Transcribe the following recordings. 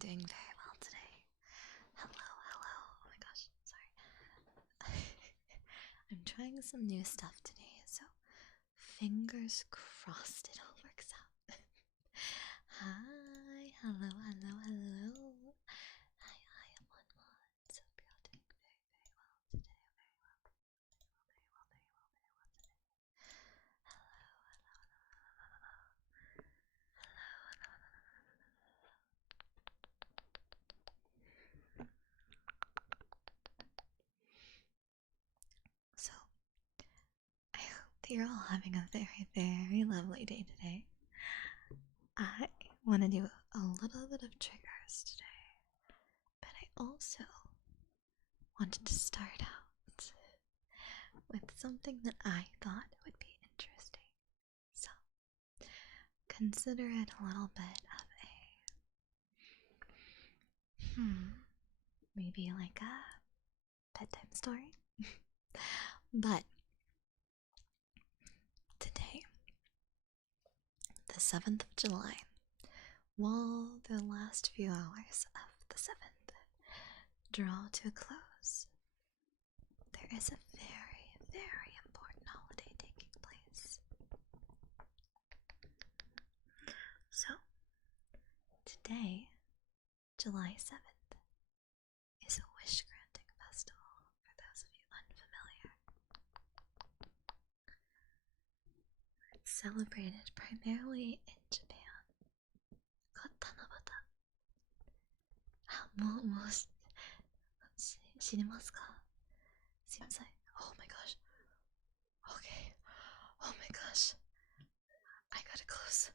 doing very well today. Hello, hello. Oh my gosh, sorry. I'm trying some new stuff today, so fingers crossed it all works out. Hi, hello, hello, hello. Hi, hi, one. So we are doing very, very well today. Very well, very well, very well, very well today. Hello, hello, hello, hello, hello, hello, hello. So, I hope that you're all having a very, very lovely day today. I want to do a little bit of triggers today, but I also wanted to start out with something that I thought would be interesting. So, consider it a little bit of a, maybe like a bedtime story. But today, the 7th of July, while the last few hours of the 7th draw to a close, there is a very, very important holiday taking place. So, today, July 7th, is a wish granting festival for those of you unfamiliar. It's celebrated primarily in Japan. Called Tanabata. 知りますか? Seems like, oh my gosh. Okay. Oh my gosh. I gotta close that.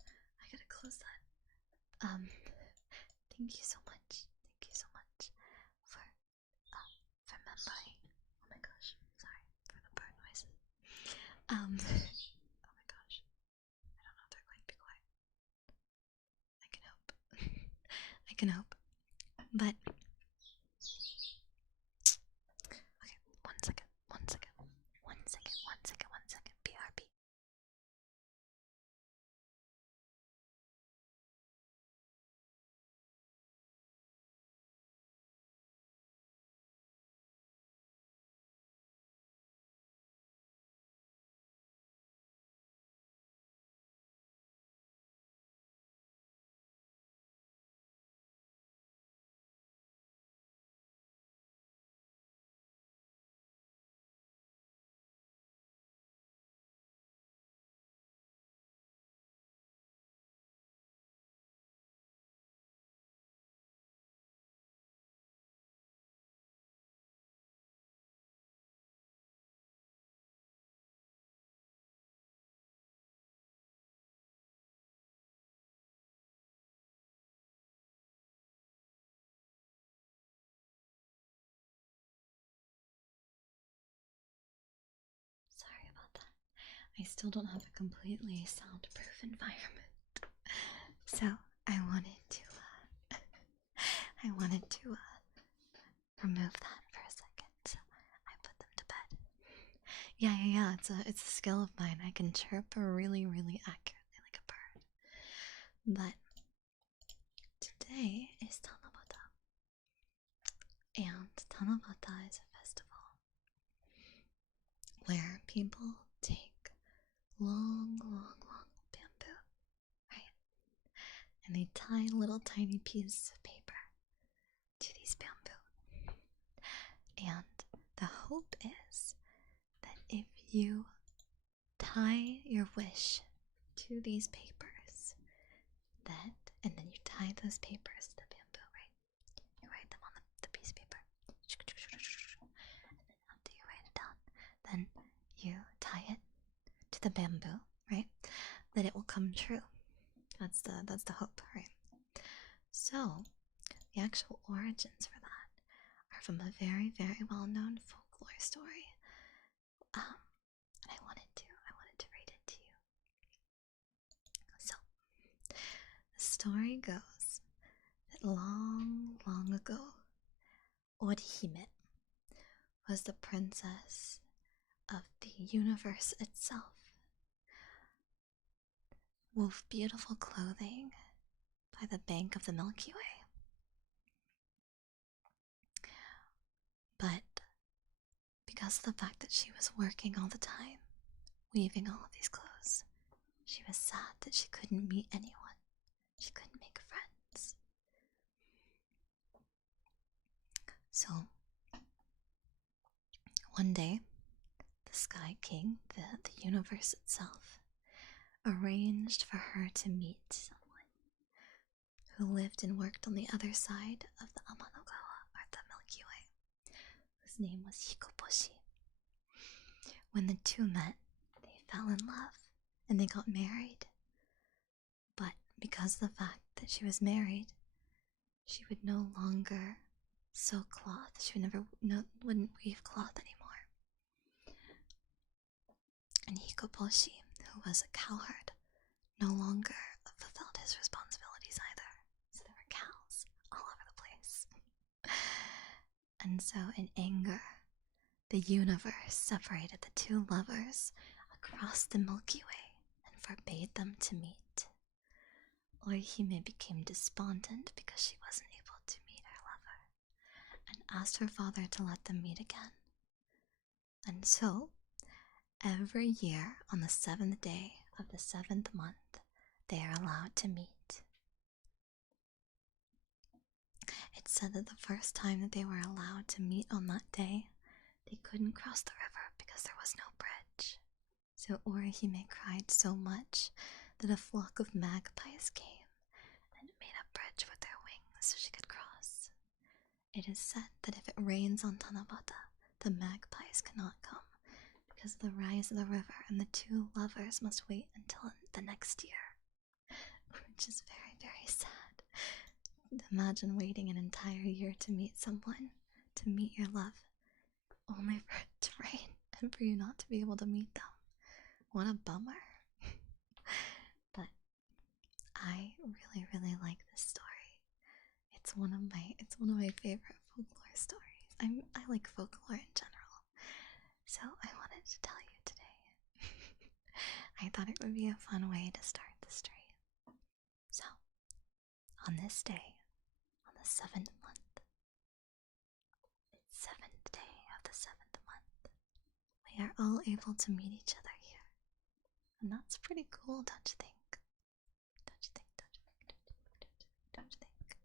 Thank you so much. Thank you so much for remembering. Oh my gosh. Sorry for the bird noises. Oh my gosh. I don't know if they're going to be quiet. I can hope. I can hope. But okay, one second. BRB. Sorry about that. I still don't have a completely soundproof environment. So I wanted to remove that for a second. So I put them to bed. Yeah. It's a skill of mine. I can chirp really, really accurately like a bird. But today is Tanabata. And Tanabata is a festival where people take long bamboo, right? And they tie little tiny pieces of paper to these bamboo. And the hope is that if you tie your wish to these papers, and then you tie those papers to the bamboo, right? You write them on the piece of paper. And then after you write it down, then you tie it to the bamboo, right? That it will come true. That's the hope, right? So, the actual origins for that are from a very, very well-known folklore story. And I wanted to read it to you. So, the story goes that long, long ago, Orihime was the princess of the universe itself. Wove beautiful clothing by the bank of the Milky Way. But because of the fact that she was working all the time, weaving all of these clothes, she was sad that she couldn't meet anyone. She couldn't make friends. So, one day, the Sky King, the universe itself, arranged for her to meet someone who lived and worked on the other side of the Amanogawa, or the Milky Way, whose name was Hikoboshi. When the two met, they fell in love and they got married. But because of the fact that she was married, she would no longer sew cloth. She wouldn't weave cloth anymore. And Hikoboshi, who was a cowherd, no longer fulfilled his responsibilities either. So there were cows all over the place. And so in anger, the universe separated the two lovers across the Milky Way and forbade them to meet. Orihime became despondent because she wasn't able to meet her lover, and asked her father to let them meet again. And so, every year on the 7th day of the 7th month, they are allowed to meet. It's said that the first time that they were allowed to meet on that day, they couldn't cross the river because there was no bridge. So Orihime cried so much that a flock of magpies came and made a bridge with their wings so she could cross. It is said that if it rains on Tanabata, the magpies cannot come because of the rise of the river, and the two lovers must wait until the next year, which is very, very sad. Imagine waiting an entire year to meet someone, to meet your love, only for it to rain and for you not to be able to meet them. What a bummer. But I really, really like this story. It's one of my favorite folklore stories. I like folklore in general, so I wanted to tell you today. I thought it would be a fun way to start the stream. So, on this day, on the 7th month, it's 7th day of the 7th month, we are all able to meet each other here. And that's pretty cool, don't you think? Don't you think? Don't you think? Don't you think?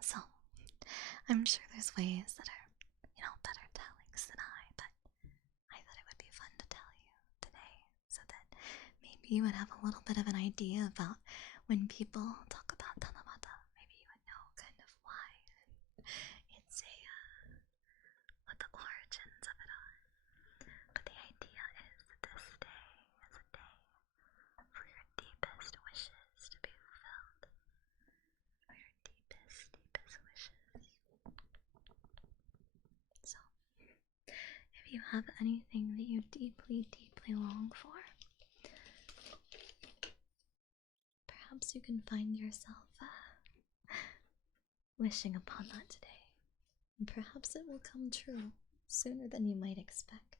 So, I'm sure there's ways that are, better tellings than I, but I thought it would be fun to tell you today so that maybe you would have a little bit of an idea about when people talk about Tanabata. Maybe you would know kind of why it's what the origins of it are. But the idea is that this day is a day for your deepest wishes to be fulfilled. For your deepest, deepest wishes. So, if you have anything that you deeply, deeply long for, perhaps you can find yourself wishing upon that today. And perhaps it will come true sooner than you might expect.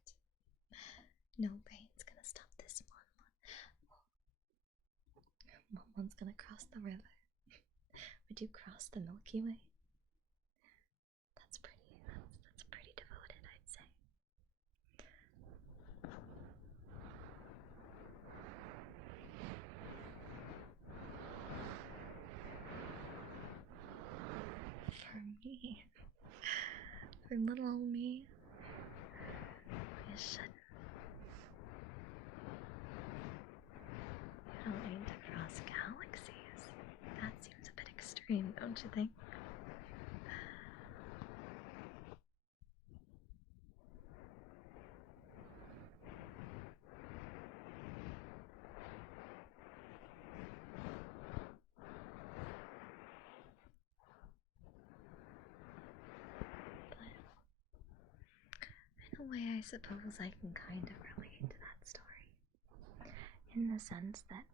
No rain's gonna stop this Monmon's gonna cross the river. Would you cross the Milky Way? That's pretty devoted, I'd say. For me, for little old me, you shouldn't. You don't need to cross galaxies. That seems a bit extreme, don't you think? In a way, I suppose I can kind of relate to that story. In the sense that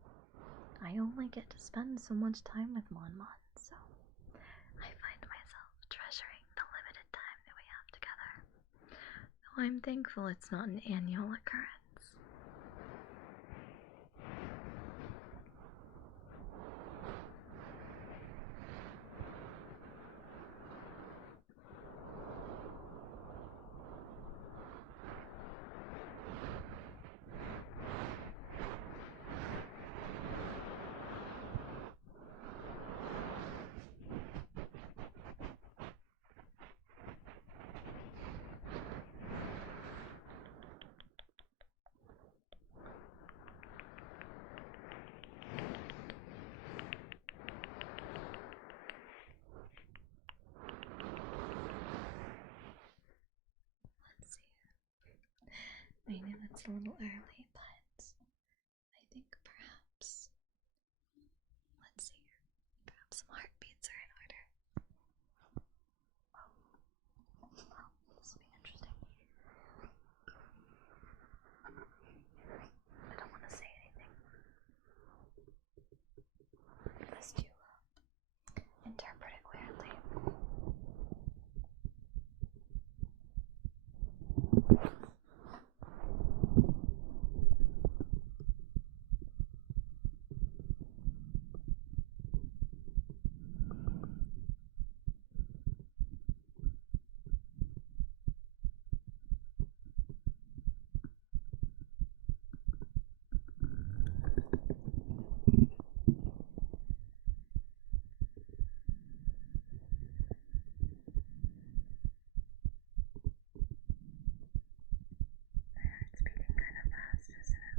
I only get to spend so much time with Monmon, so I find myself treasuring the limited time that we have together. Though I'm thankful it's not an annual occurrence. I know it's a little early, but I think perhaps, let's see, perhaps some heartbeats are in order. Oh, well, this will be interesting. I don't want to say anything lest you interpret it weirdly. It's beating kind of fast, isn't it?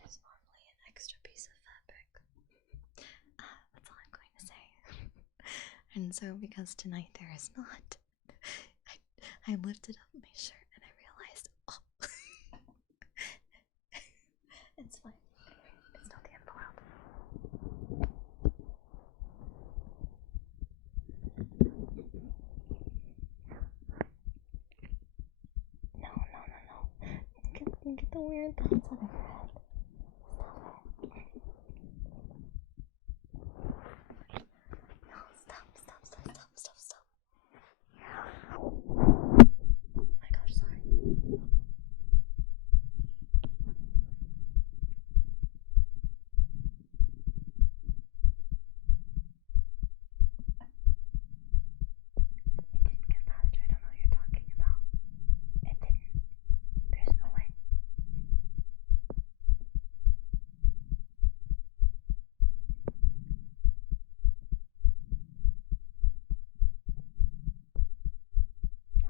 There's normally an extra piece of fabric. That's all I'm going to say. And so, because tonight there is not, I lifted up my shirt and I realized, oh, it's fine. It's not the end of the world. No. Get the weird thoughts out of your head. Stop it. No, stop. Oh my gosh, sorry. It didn't get faster. I don't know what you're talking about. It didn't. There's no way.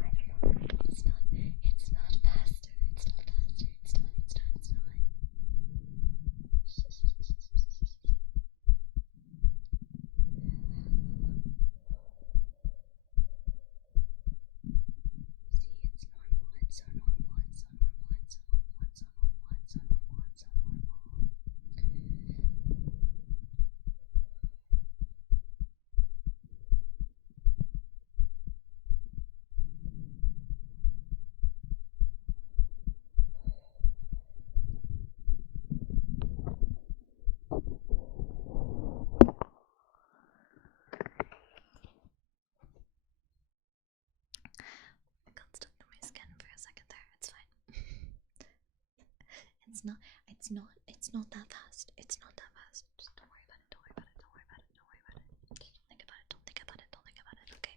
I don't know. It's not faster. It's not. See, it's normal. It's so normal. I got stuck to my skin for a second there. It's fine. It's not that fast. It's not that fast. Just don't worry about it. Just don't think about it. Okay.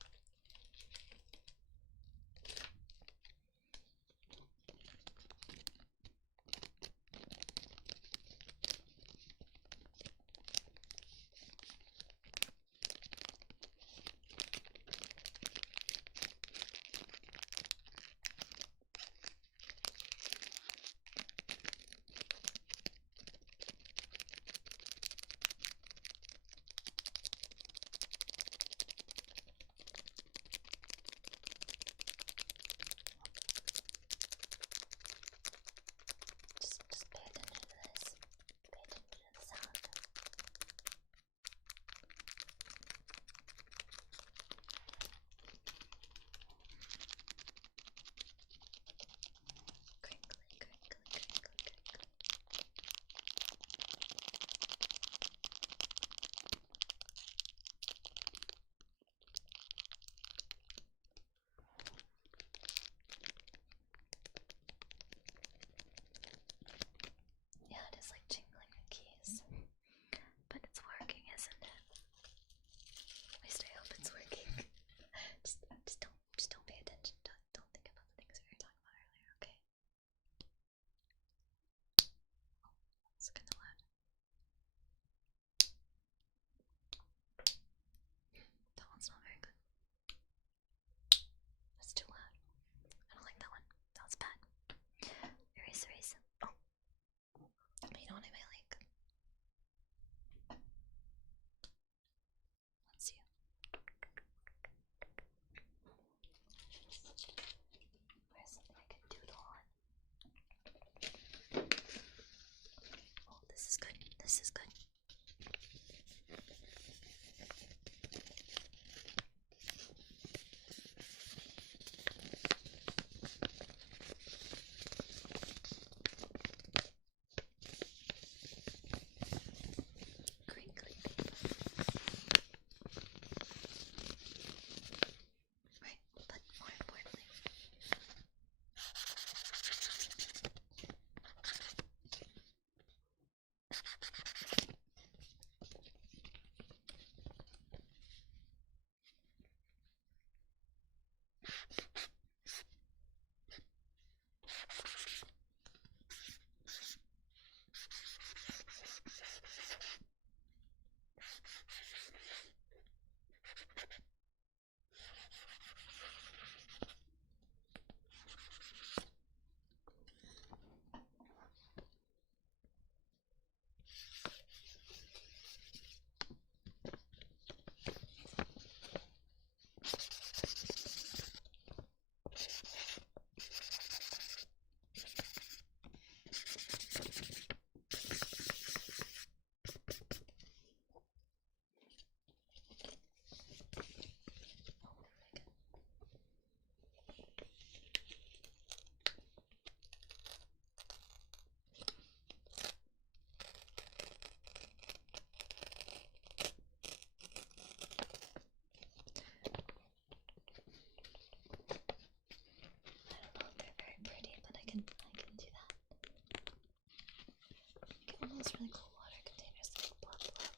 those really cool water containers that make blub blub.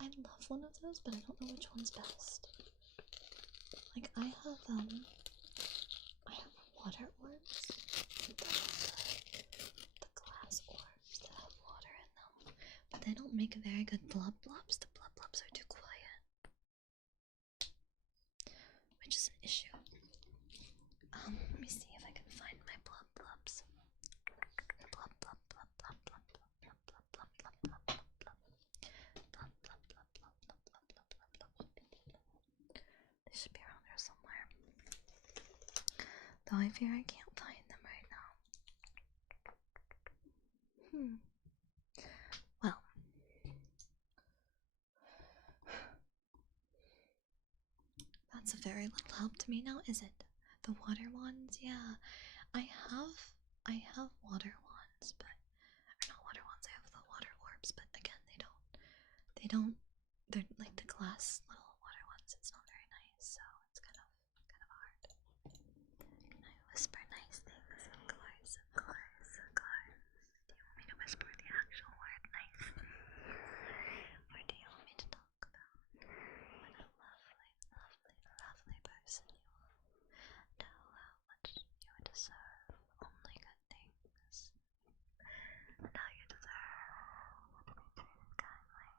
I love one of those, but I don't know which one's best. Like I have water orbs. The glass orbs that have water in them. But they don't make very good blub blobs. The blub blobs are too quiet. Which is an issue. Let me see if I can find my blub blobs. Blub blub blub blub blub blub blub blub blub blub blub blub. Blub blub blub blub blub blub blub blub blub. They should be around here somewhere. Though I fear I can't find them right now. Well. That's a very little help to me now, is it? The water ones? Yeah. I have water ones, but or not water ones, I have the water orbs, but again they're like the glass little water ones. It's not very nice, so it's kind of hard. Can I whisper nice things? Of course, of course, of course. Do you want me to whisper the actual word nice? Or do you want me to talk about what a lovely, lovely, lovely person you are? Know how much you deserve only good things. And how you deserve to be treated kindly.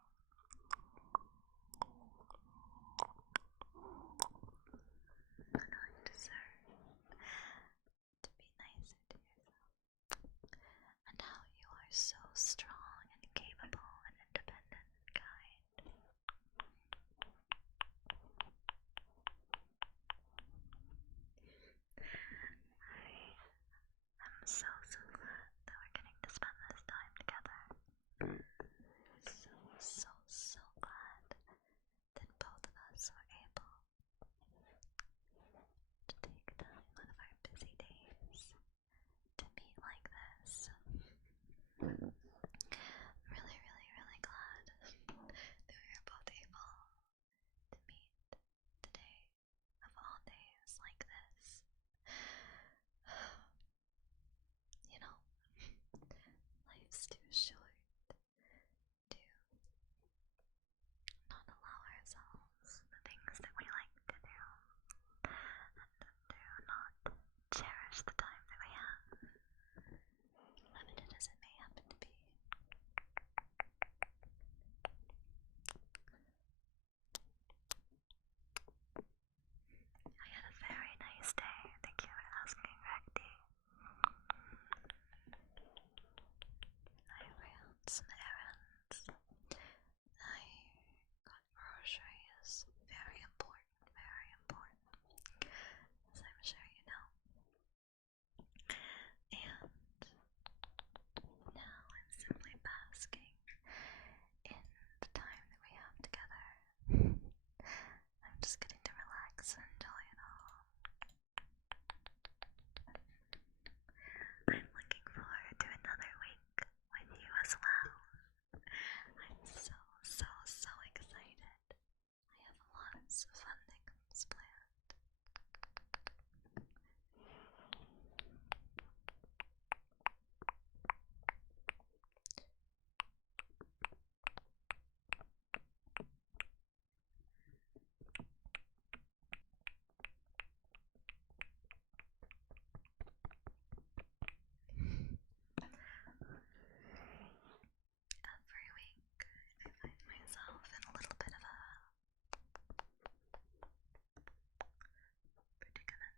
And how you deserve to be nicer to yourself. And how you are so strong and capable and independent and kind. I'm so glad that we're getting to spend this time together. So glad that both of us were able to take time out of our busy days to meet like this. Really, really, really glad that we were both able to meet today of all days like this. You know, life's too short to not allow ourselves the things that we like to do, and to not cherish the time that we have, limited as it may happen to be. I had a very nice day. Thank you for asking, Recti. I ran some errands. I got groceries. Very important, as I'm sure you know. And now I'm simply basking in the time that we have together. I'm just getting to relax and enjoy it all. I'm looking forward to another week with you as well. I'm so excited. I have lots of fun things planned. Every week, I find myself in a little bit of a predicament,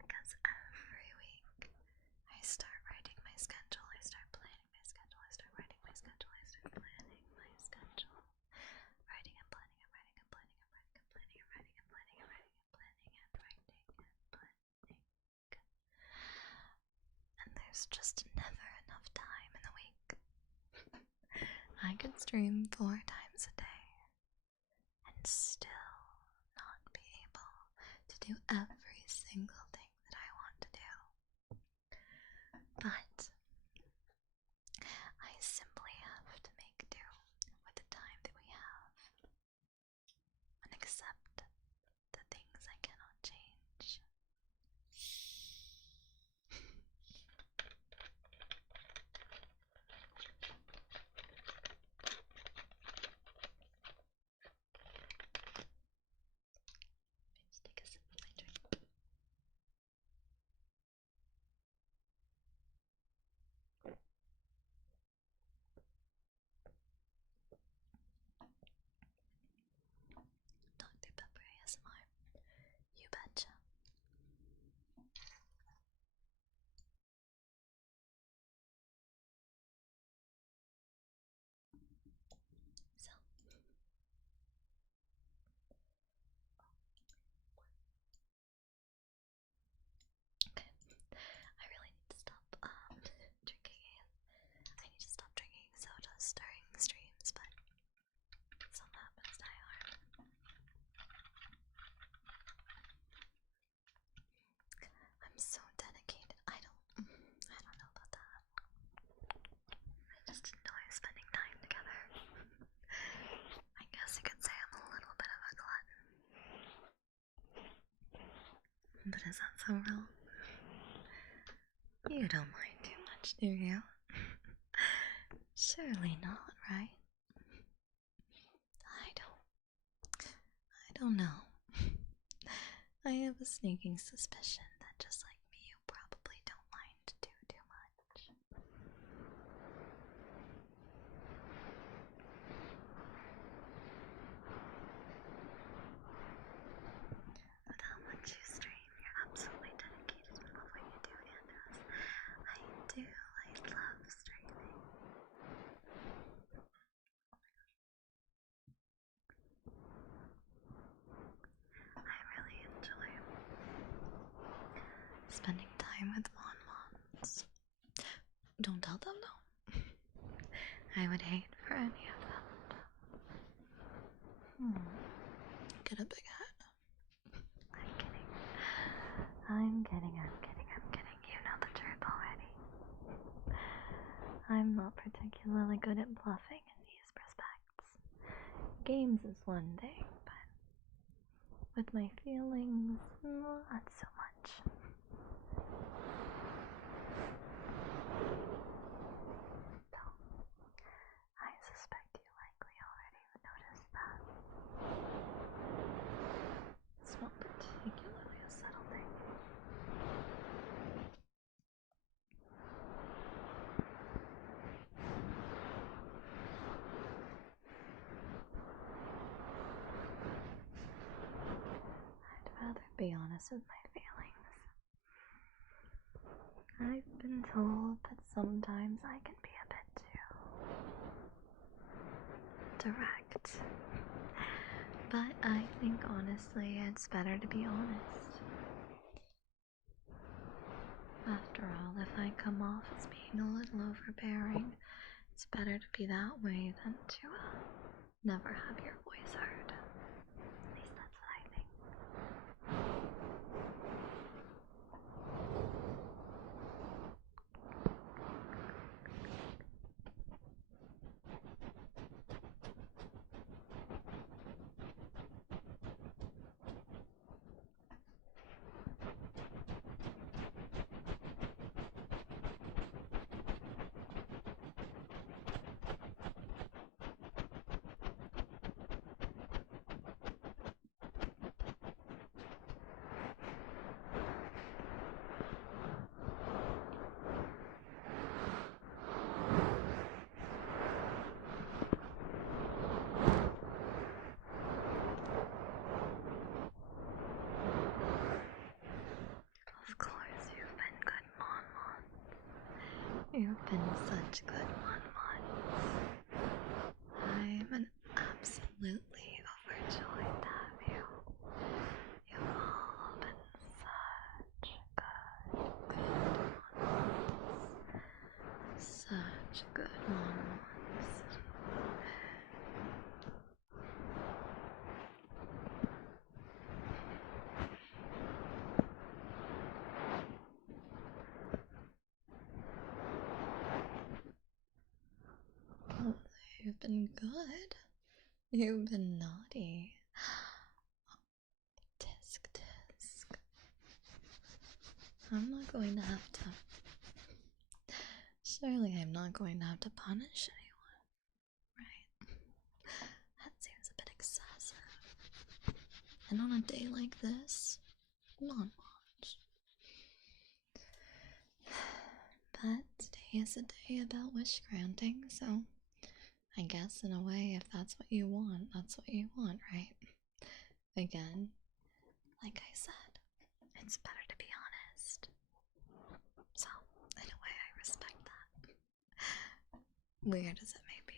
because every week I start writing my schedule, I start planning my schedule, I start writing my schedule, I start planning my schedule, writing and planning and writing and planning and writing and planning and writing and planning and writing and planning and writing and planning. And there's just never enough time in the week. I could stream 4 times a day and still not be able to do every single thing that I want to do. But I simply have to make do with the time that we have and accept the things I cannot change. But is that so wrong? You don't mind too much, do you? Surely not, right? I don't know. I have a sneaking suspicion that just like me, you probably don't mind too much. With how much you stream, you're absolutely dedicated and love what you do, Andros. I do, love streaming. I really enjoy spending time with Mon-Mons. Don't tell them though. I would hate for any of them to get a big head. I'm kidding. I'm kidding. You know the truth already. I'm not particularly good at bluffing in these respects. Games is one thing, but with my feelings, not so much. So, I suspect you likely already noticed that. It's not particularly a subtle thing. I'd rather be honest with my feelings. I've been told that sometimes I can be a bit too direct. But I think honestly it's better to be honest. After all, if I come off as being a little overbearing, it's better to be that way than to never have your voice heard. At least that's what I think. Of course, you've been good Mon-Mons. You've been such good Mon-Mons. I'm absolutely overjoyed to have you. You've all been such good Mon-Mons. Such good Mon-Mons. Oh, you've been good. You've been naughty. Tisk. I'm not going to have to. Surely I'm not going to have to punish anyone, right? That seems a bit excessive. And on a day like this, not much. But today is a day about wish granting, so I guess in a way, if that's what you want, that's what you want, right? Again, like I said, it's better to be honest. So, in a way, I respect that. Weird as it may be.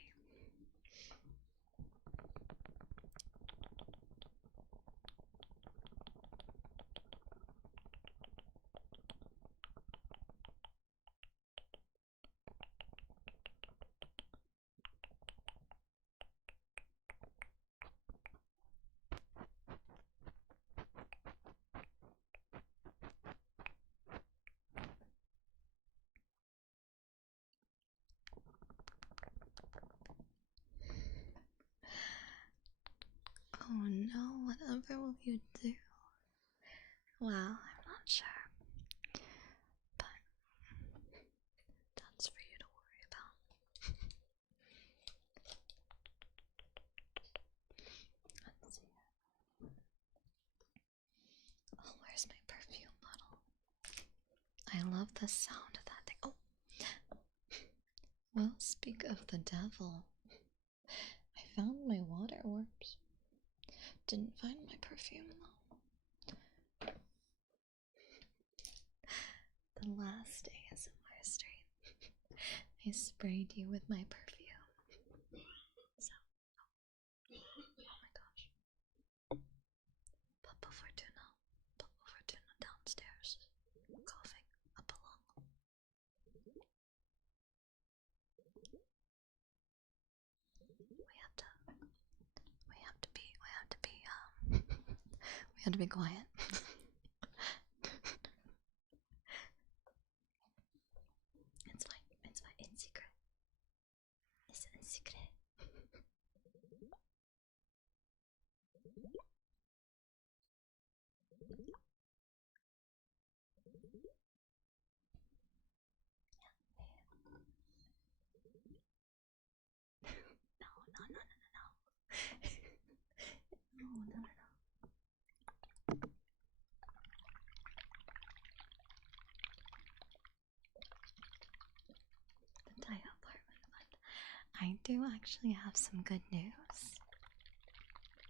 Oh no, whatever will you do? Well, I'm not sure. But that's for you to worry about. Let's see. Oh, where's my perfume bottle? I love the sound of that thing. Oh! Well, speak of the devil. I found my waterworks. Didn't find my perfume though. The last ASMR stream. I sprayed you with my perfume. So, oh my gosh. Papa Fortuna downstairs, coughing up a lung. We have to be quiet. It's fine, it's secret. It's a secret. No. The Daiya apartment fund. I do actually have some good news.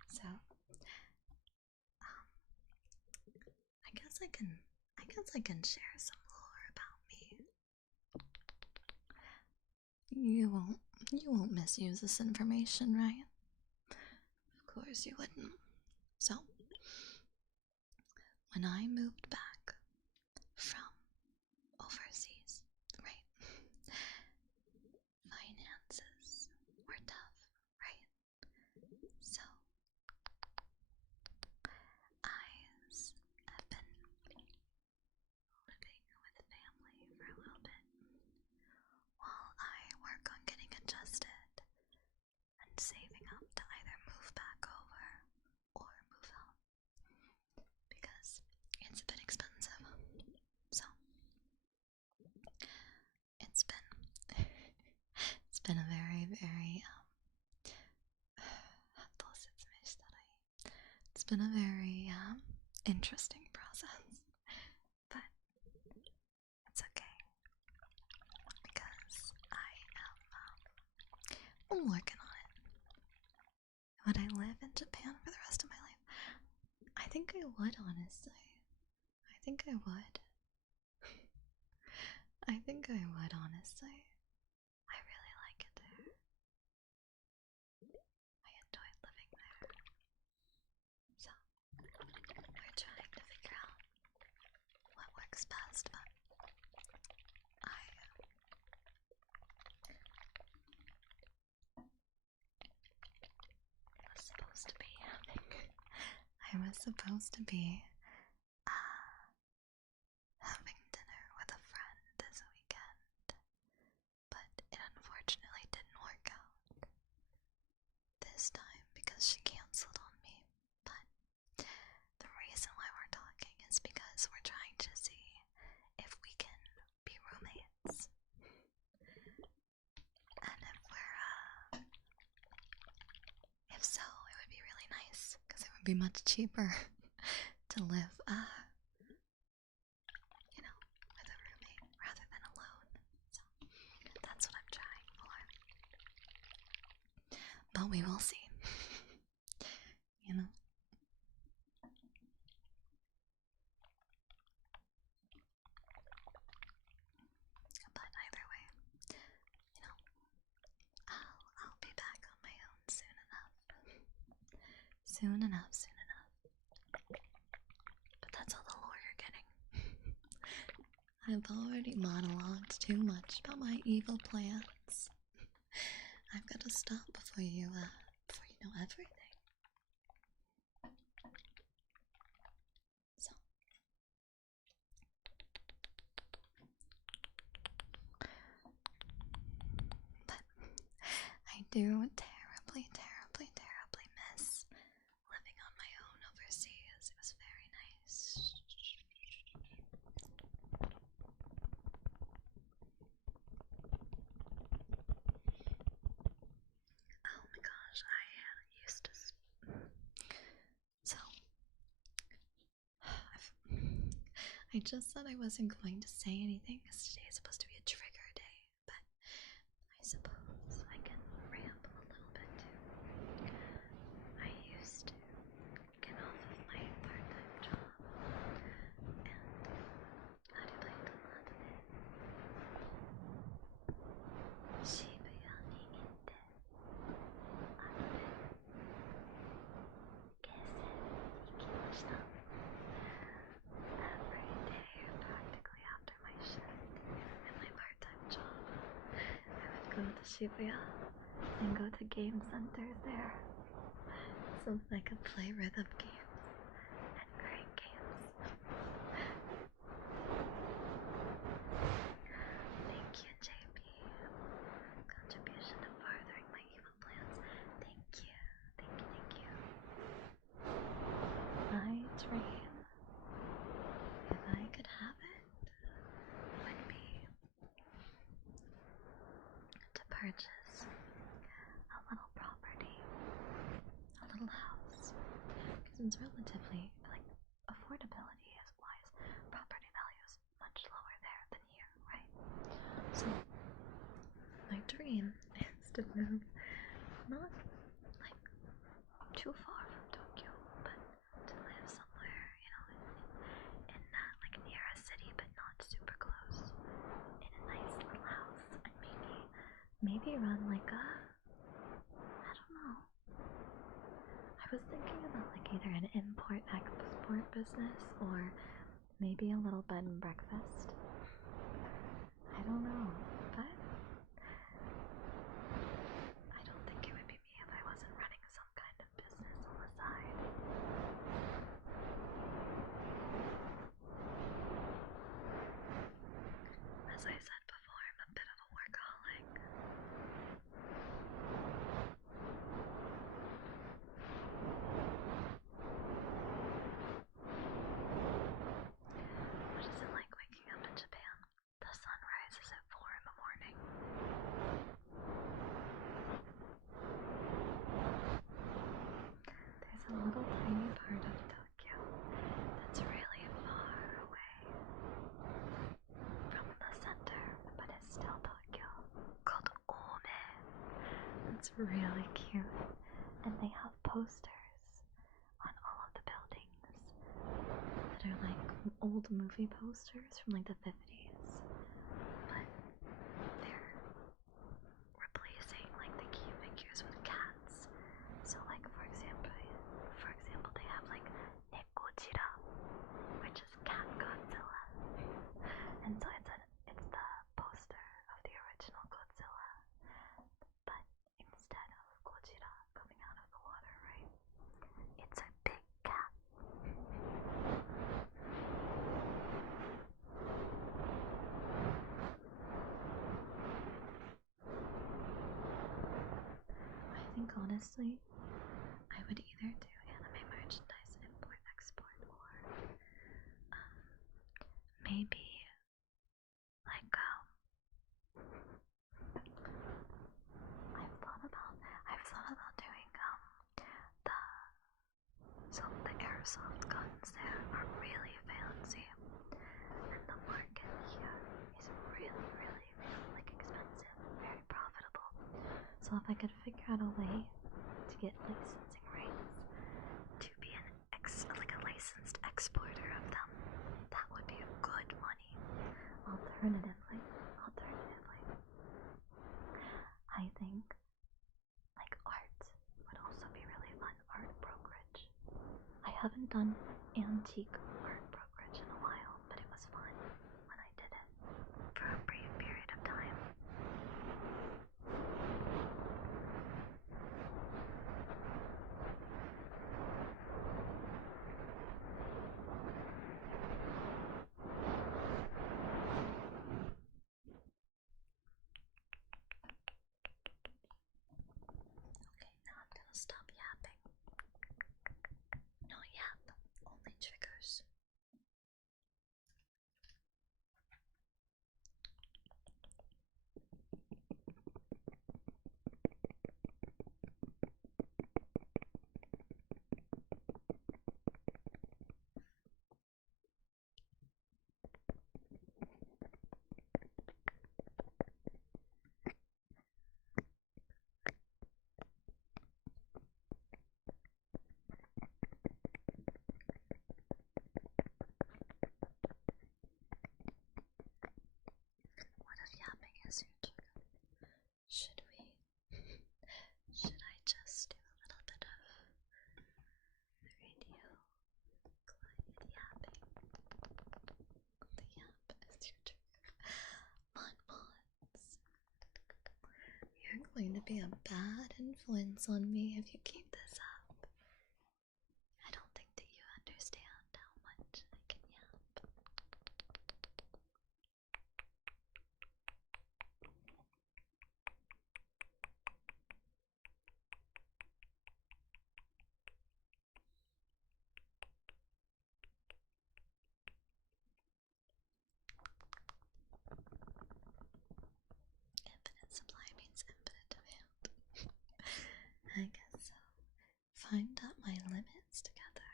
So, I guess I can share some lore about me. You won't misuse this information, right? Of course you wouldn't. So, when I moved back from overseas, right? Finances were tough, right? So, I have been living with family for a little bit while I work on getting adjusted and saving up to either move back over or move out because it's a bit expensive. So it's been a very, very it's been a very interesting process, but it's okay because I'm working on it. Would I live in Japan for the rest of my life? I think I would, honestly. I think I would. I think I would, honestly. I really like it there. I enjoyed living there. So, we're trying to figure out what works best, but I was supposed to be having dinner with a friend this weekend, but it unfortunately didn't work out this time because she canceled on me. But the reason why we're talking is because we're trying to see if we can be roommates. And if so, it would be really nice because it would be much cheaper to live, with a roommate rather than alone. So that's what I'm trying for. But we will see. But either way, I'll be back on my own soon enough. Soon enough. But that's all the lore you're getting. I've already monologued too much about my evil plans. I've got to stop before you know everything. So, but I do terribly miss living on my own overseas. It was very nice. I just said I wasn't going to say anything because today is supposed to be a trigger day, but I suppose I can ramble a little bit too. I used to get off of my part-time job and I played a lot of it. Shibuya ni itte every day, practically after my shift at my part-time job. I would go to Shibuya and go to game centers there so I could play rhythm games and great games. Thank you, JP. Contribution to furthering my evil plans. Thank you, thank you, thank you. My dream, if I could have it, would be to purchase a little property, a little house, because it's relatively, like, affordability is wise, property value is much lower there than here, right? So, my dream is to move not, like, too far from Tokyo, but to live somewhere, you know, in that, like, near a city, but not super close, in a nice little house, and maybe run, like, I don't know. I was thinking about, like, either an import-export business, or maybe a little bed and breakfast. I don't know, but I don't think it would be me if I wasn't running some kind of business on the side. As I said before, I'm a bit of a workaholic. What is it like waking up in Japan? The sun rises at 4 in the morning. There's a little tiny part of Tokyo that's really far away from the center, but it's still Tokyo, called Ome. It's really cute, and they have posters on all of the buildings that are like old movie posters from like the 50s, but they're replacing like the key figures with cats. So like for example they have like Nekojira, which is Cat Godzilla, and so it's the poster of the original Godzilla, but instead of Gojira coming out of the water, right, it's a big cat. I think honestly, I would either do anime merchandise import export, or maybe like I've thought about doing the airsoft guns there are really fancy, and the market here is really, really, really like expensive, very profitable. So if I could figure out a way to get licensing rights to be like a licensed exporter of them, that would be good money. Alternatively, I think like art would also be really fun. Art brokerage. I haven't done antique art brokerage in a while, but it was fun when I did it for a brief period of time. Okay, now I'm gonna stop yapping. No yap, only triggers. to be a bad influence on me if you keep this up. I don't think that you understand how much I can yap. Infinite supply means infinite demand. I guess so. Find out my limits together.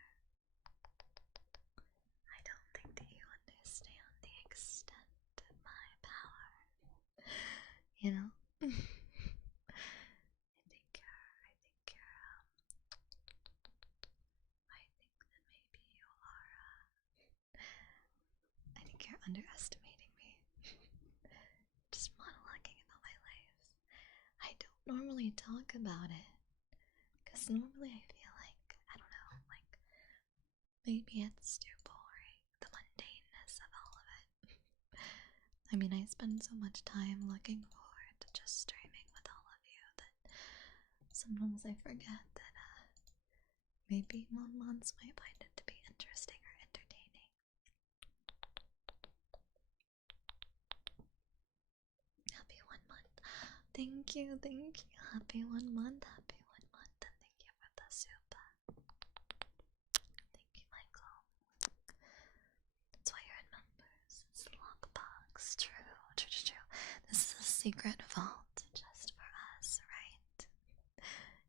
I don't think that you understand the extent of my power. You know? I think that maybe you are, I think you're underestimating me. Just monologuing about my life. I don't normally talk about it. Because normally I feel like, I don't know, like, maybe it's too boring, the mundaneness of all of it. I mean, I spend so much time looking forward to just streaming with all of you that sometimes I forget that, maybe 1 month might find it to be interesting or entertaining. Happy 1 month. Thank you, thank you. Happy 1 month, happy 1 month, and thank you for the soup. Thank you, Michael. That's why you're in members. It's the lockbox. True. This is a secret vault just for us, right?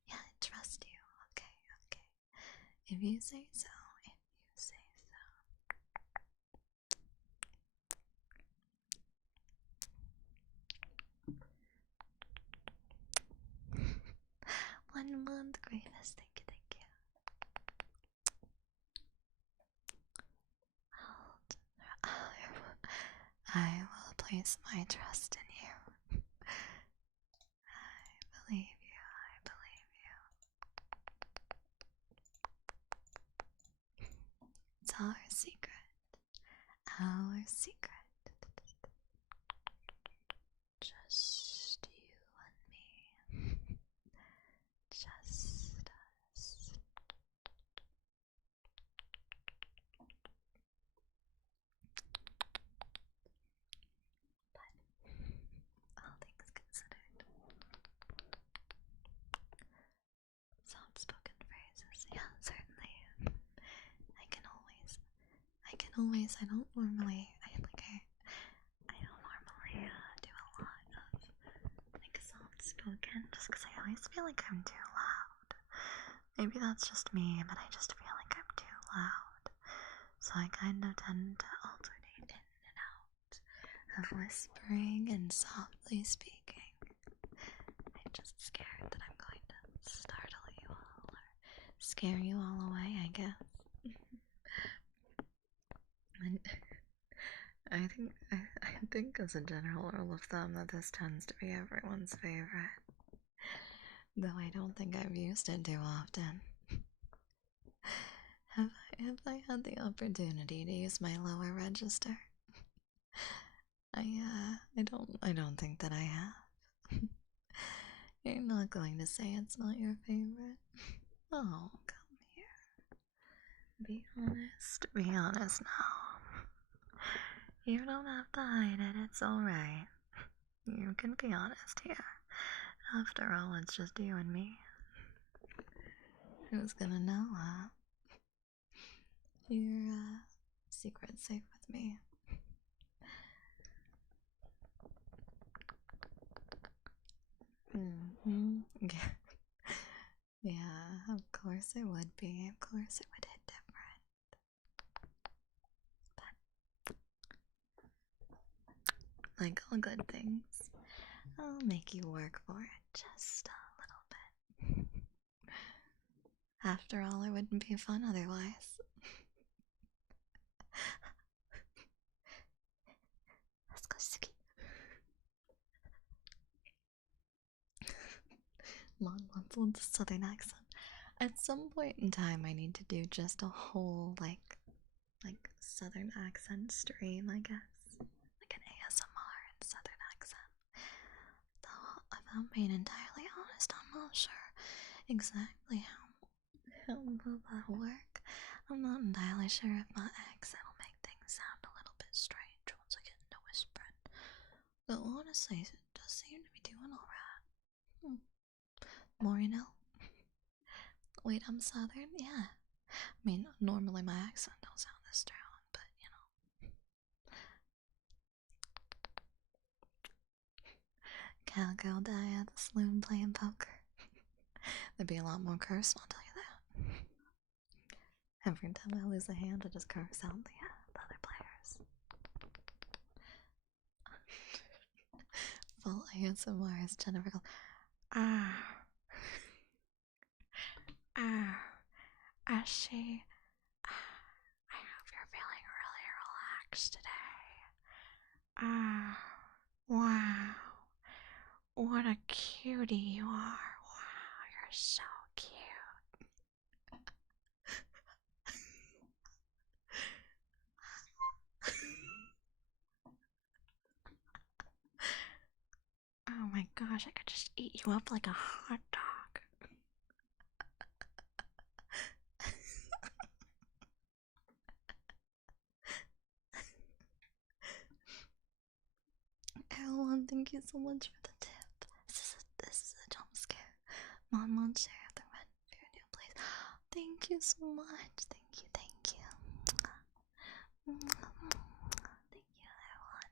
Yeah, I trust you. Okay. If you say so. One month, Grievous. Thank you. I will place my trust in you. I believe you. It's our secret. Just you and me. Just us. But all things considered, soft-spoken phrases, yeah, certainly. I don't normally, do a lot of, like, soft-spoken, just because I always feel like I'm too loud. Maybe that's just me, but I just feel like I'm too loud. So I kind of tend to alternate in and out of whispering and softly speaking. I'm just scared that I'm going to startle you all or scare you all away, I guess. And I think as a general rule of thumb that this tends to be everyone's favorite. Though I don't think I've used it too often. Have I had the opportunity to use my lower register? I don't think that I have. You're not going to say it's not your favorite. Oh, come here. Be honest now. You don't have to hide it, it's alright. You can be honest here. After all, it's just you and me. Who's gonna know, huh? Your secret's safe with me. Yeah, of course it would be. Of course it would hit different. But, like all good things, I'll make you work for it just a little bit. After all, it wouldn't be fun otherwise. Let's go, Suki. Wants a southern accent. At some point in time, I need to do just a whole, like southern accent stream, I guess. Like an ASMR and southern accent. Though, if I'm being entirely I'm not sure exactly how will that work. I'm not entirely sure if my accent will make things sound a little bit strange once I get into whispering. But honestly, it does seem to be doing alright. More, you know? Wait, I'm Southern? Yeah. I mean, normally my accent don't sound this strong, but you know. Cowgirl Daiya, the saloon playing poker. There'd be a lot more cursing, I'll tell you that. Every time I lose a hand, I just curse out the other players. Full ASMR is Jennifer. Ah. I see. I hope you're feeling really relaxed today. Wow. What a cutie you are. Wow, you're so cute. Oh my gosh, I could just eat you up like a hot dog. Ellen, thank you so much for the tip. This is a jump scare. Mon share the rent for your new place. Thank you so much. Thank you, thank you. Thank you, everyone.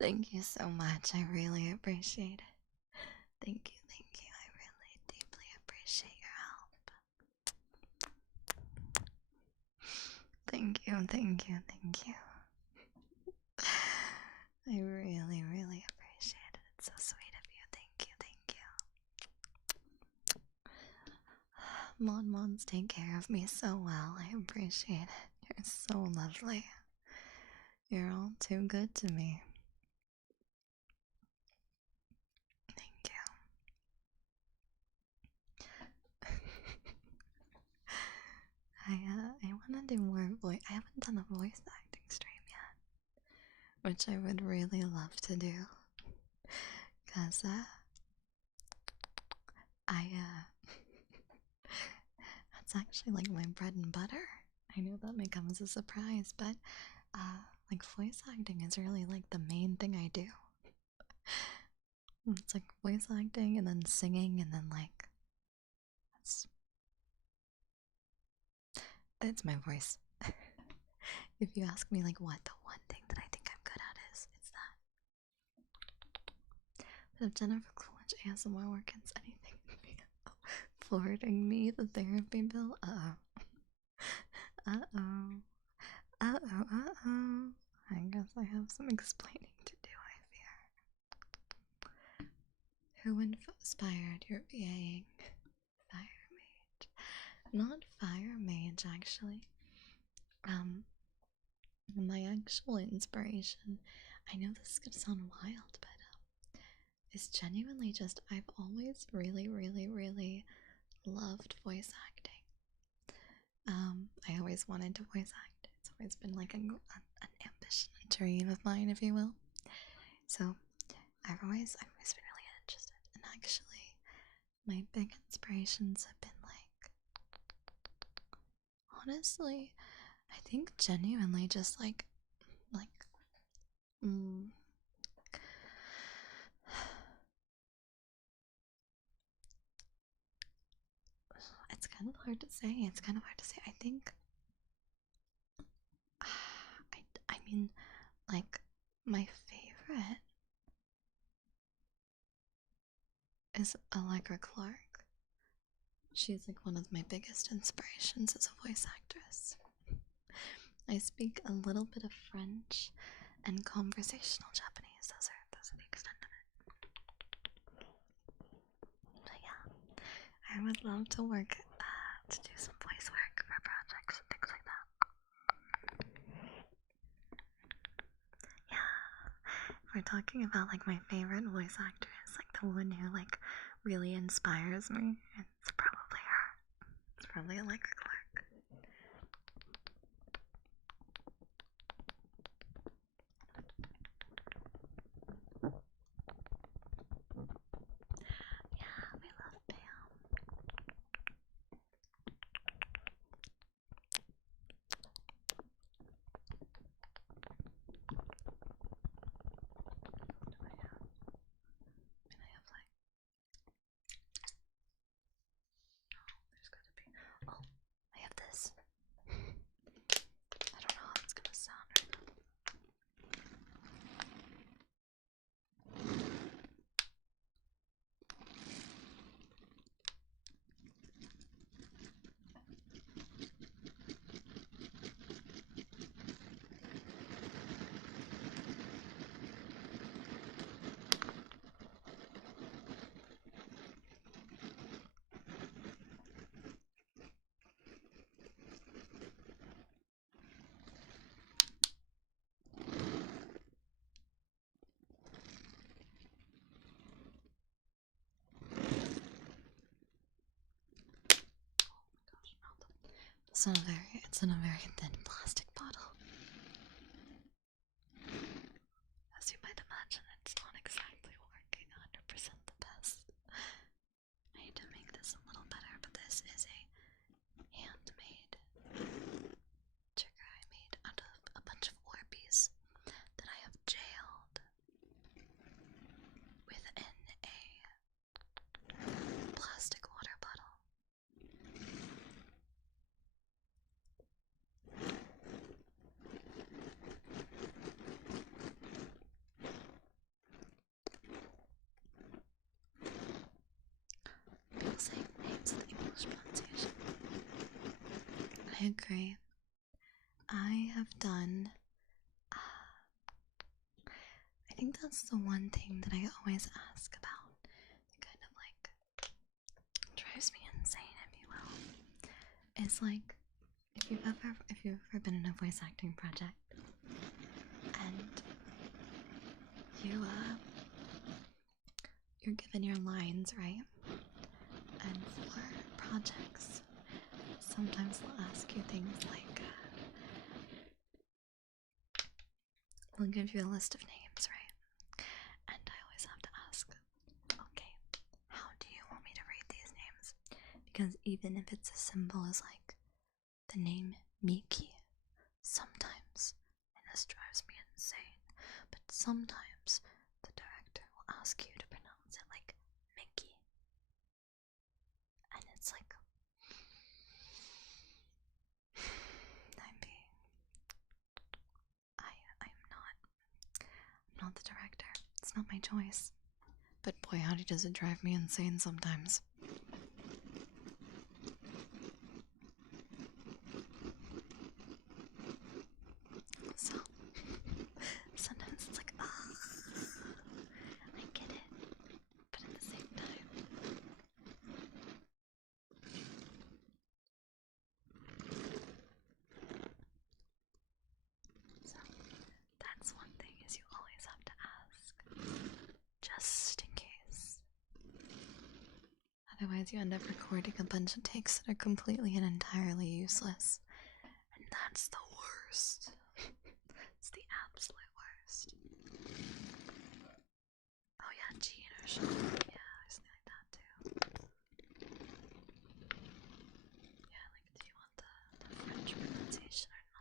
Thank you so much. I really appreciate it. Thank you, thank you. I really deeply appreciate your help. Thank you, thank you, thank you. I really, really appreciate it. It's so sweet of you. Thank you, thank you. Mons take care of me so well. I appreciate it. You're so lovely. You're all too good to me. Thank you. I want to do more voice. I haven't done a voice acting stream yet, which I would really love to do. Cause that's actually like my bread and butter. I know that may come as a surprise, but like voice acting is really like the main thing I do. It's like voice acting and then singing and then like it's my voice. If you ask me like what the one thing that I think I'm good at is, it's that. But if Jennifer Coolidge ASMR works anything forwarding me the therapy bill, I guess I have some explaining to do, I fear. Who inspired your VAing? Fire mage. Not fire mage, actually. My actual inspiration, I know this is gonna sound wild, but is genuinely just I've always really, really, really loved voice acting. I always wanted to voice act. It's always been like an ambition, a dream of mine, if you will. So I've always been really interested. And actually, my big inspirations have been like, honestly, I think genuinely just like, it's kind of hard to say. I think, I mean, like, my favorite is Allegra Clark. She's like one of my biggest inspirations as a voice actress. I speak a little bit of French and conversational Japanese. Those are the extent of it. But yeah, I would love to work to do some voice work for projects and things like that. Yeah, if we're talking about like my favorite voice actress, like the one who like really inspires me, it's probably her. It's probably Allegra Clark. it's in a very thin plastic bottle. As you might imagine, it's not exactly working 100% the best. I need to make this a little better, but this is a handmade trigger I made out of a bunch of Orbeez that I have jailed within a plastic water bottle. People saying names with English pronunciation. I agree. I have done. I think that's the one thing that I always ask about. It kind of like drives me insane, if you will. Is like if you've ever been in a voice acting project and you're given your lines, right? And for projects, sometimes they'll ask you things like, they'll give you a list of names, right? And I always have to ask, okay, how do you want me to read these names? Because even if it's as simple as like the name Miki, sometimes, and this drives me insane, but sometimes the director will ask you to pronounce it like Mickey. And it's like, I'm not the director. It's not my choice. But boy, howdy does it drive me insane sometimes. So, sometimes it's like, I get it. But at the same time, so that's one thing is you always have to ask, just in case. Otherwise you end up recording a bunch of takes that are completely and entirely useless. And that's the worst. It's the absolute worst. Oh yeah, Gene or Sean. Yeah, there's something like that too. Yeah, like, do you want the French pronunciation or not?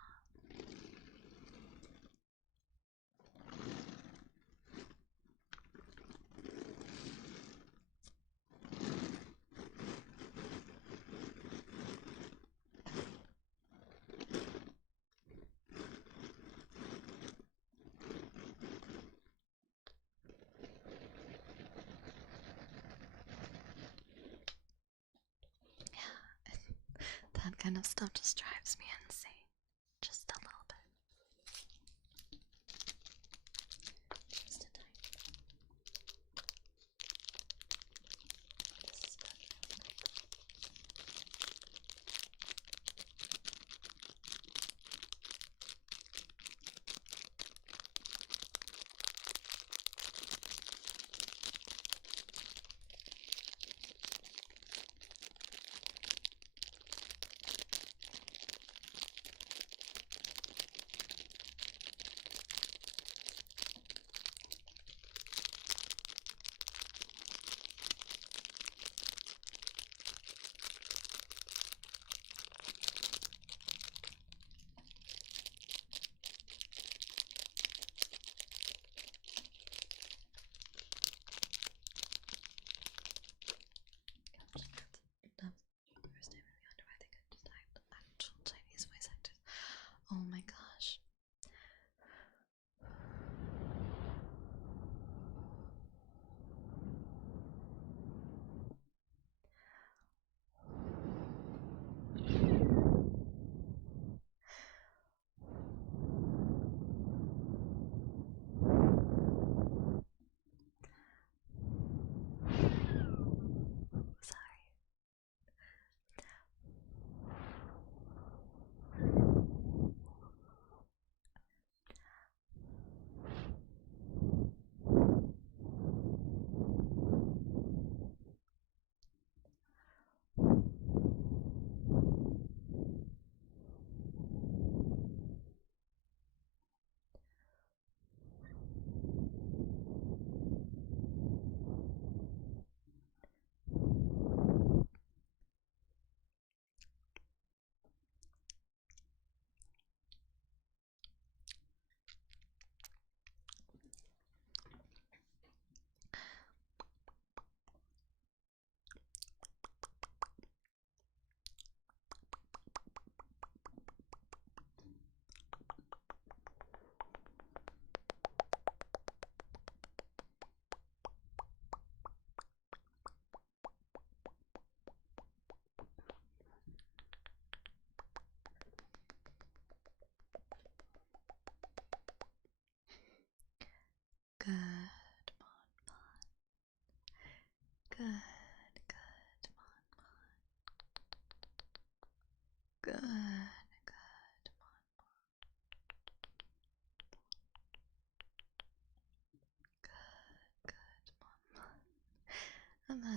That kind of stuff just drives me insane. Just a little bit. Just a tiny. This is good.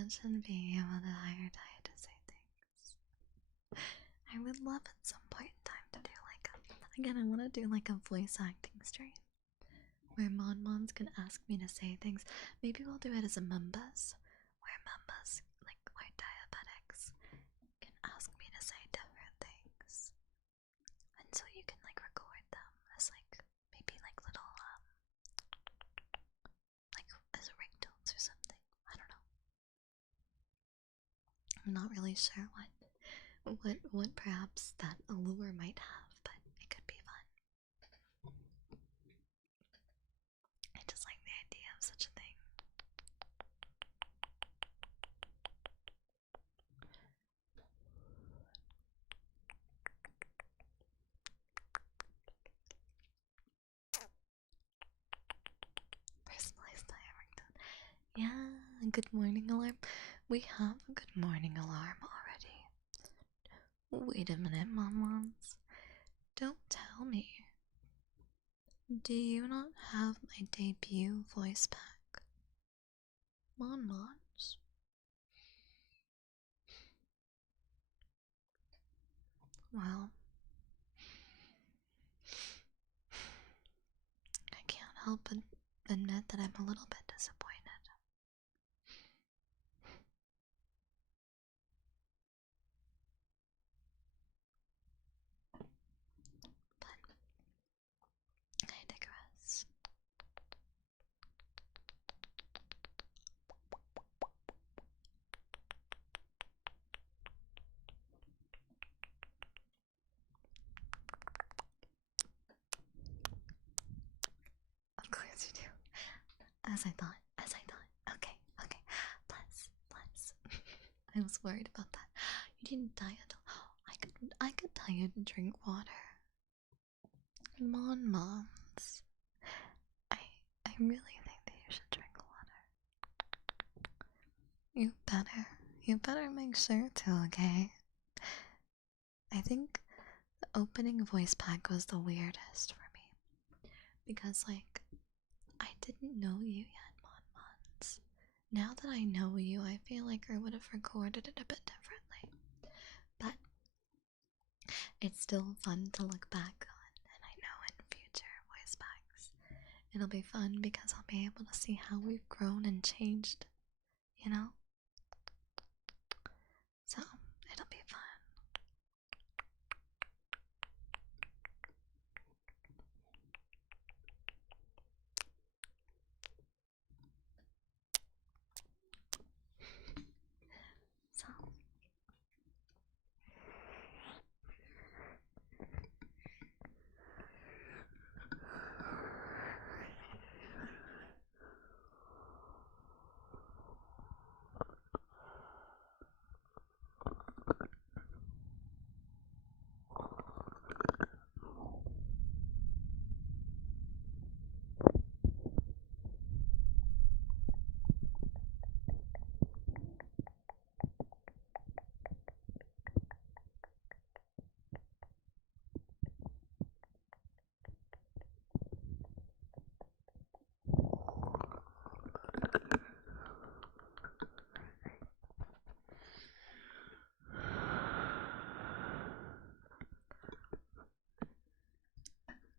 imagine being able to hire Daiya to say things. I would love at some point in time to do like again, I want to do like a voice acting stream where Mons can ask me to say things. Maybe we'll do it as a members, where members, like white diabetics, can ask me to say different things. And so you can like record them as like maybe like little like as ringtones or something. I don't know. I'm not really sure what perhaps that allure might have, but it could be fun. I just like the idea of such a thing. Personalized ringtone. Yeah, good morning alarm. We have a good morning alarm already. Wait a minute, Mons. Don't tell me. Do you not have my debut voice pack? Mons? Well, I can't help but admit that I'm a little bit disappointed. But I digress. Of course you do. As I thought. Okay. Let's. I was worried about that. You didn't die at all. I could tell you to drink water. Mons. I really think that you should drink water. You better make sure to, okay? I think the opening voice pack was the weirdest for me. Because, like, I didn't know you yet, Mons. Now that I know you, I feel like I would have recorded it a bit differently. But it's still fun to look back on, and I know in future voice packs it'll be fun because I'll be able to see how we've grown and changed, you know? So, it'll be fun. So,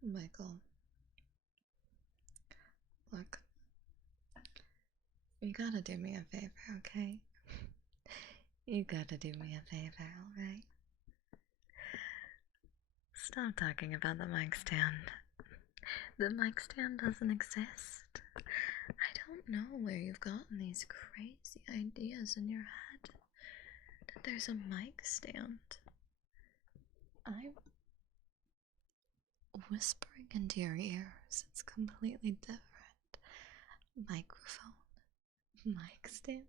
Michael, look, you gotta do me a favor, okay? You gotta do me a favor, alright? Stop talking about the mic stand. The mic stand doesn't exist. I don't know where you've gotten these crazy ideas in your head that there's a mic stand. I'm whispering into your ears. It's completely different. Microphone. Mic stand.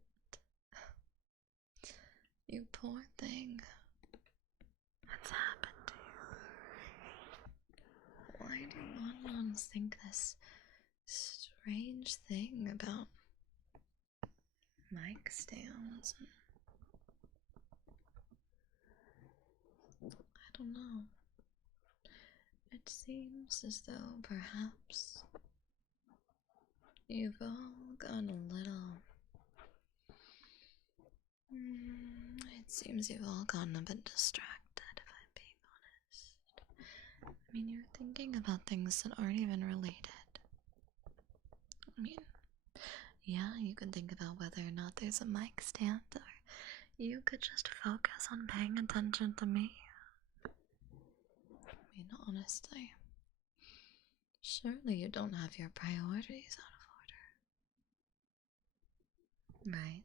You poor thing. What's happened to you? Why do Mon-Mons think this strange thing about mic stands? I don't know. It seems as though perhaps you've all gone a little It seems you've all gotten a bit distracted, if I'm being honest. I mean, you're thinking about things that aren't even related. I mean, yeah, you can think about whether or not there's a mic stand, or you could just focus on paying attention to me. I mean, honestly, surely you don't have your priorities out of order, right?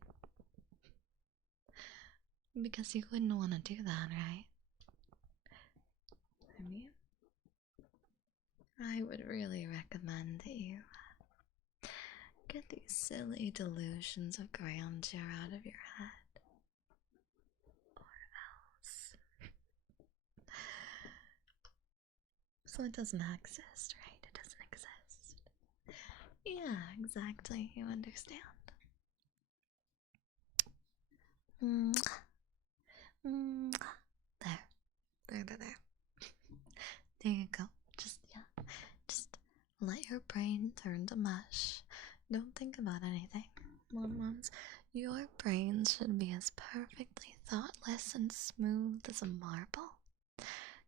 Because you wouldn't want to do that, right? I mean, I would really recommend that you get these silly delusions of grandeur out of your head. Or else. So it doesn't exist, right? It doesn't exist. Yeah, exactly. You understand. There. There. There you go. Just let your brain turn to mush. Don't think about anything. Moms, your brain should be as perfectly thoughtless and smooth as a marble,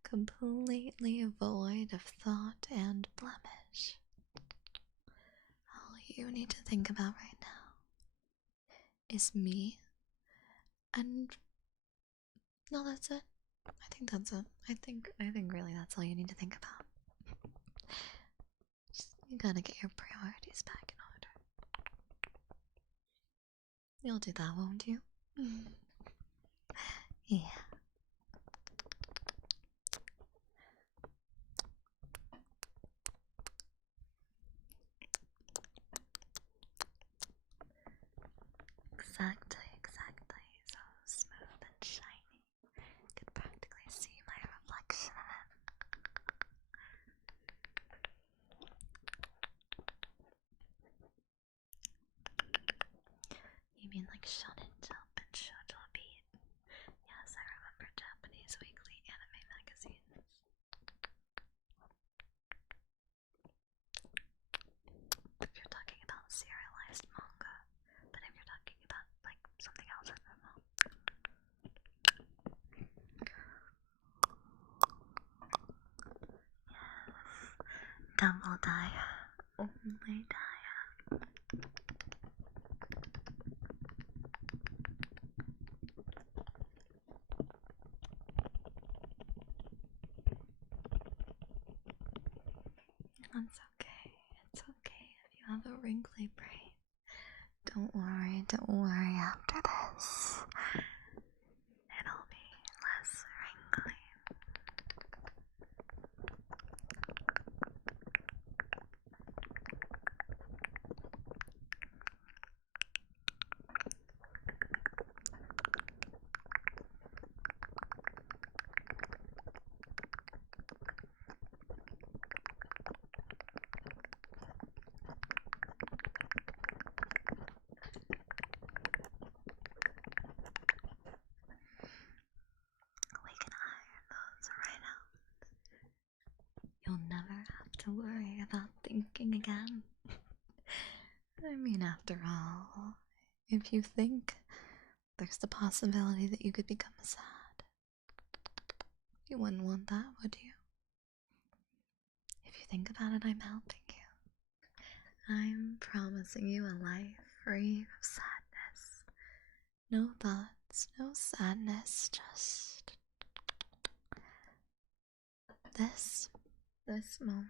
completely void of thought and blemish. All you need to think about right now is me, and no, that's it. I think that's it. I think really that's all you need to think about. You gotta get your priorities back in order. You'll do that, won't you? Yeah. Exactly. So smooth and shiny. You could practically see my reflection in it. You mean like Shonen Jump and Shoujo Beat? Yes, I remember Japanese weekly anime magazines. If you're talking about serialized manga, but if you're talking about like something else, I don't know. Double Daiya, only Daiya. It's okay. It's okay if you have a wrinkly brain. Don't worry after this. It'll be less wrinkly. We can iron those right out. You'll never have to worry about thinking again. I mean, after all, if you think, there's the possibility that you could become sad. You wouldn't want that, would you? If you think about it, I'm helping you. I'm promising you a life free of sadness. No thoughts, no sadness, just this moment.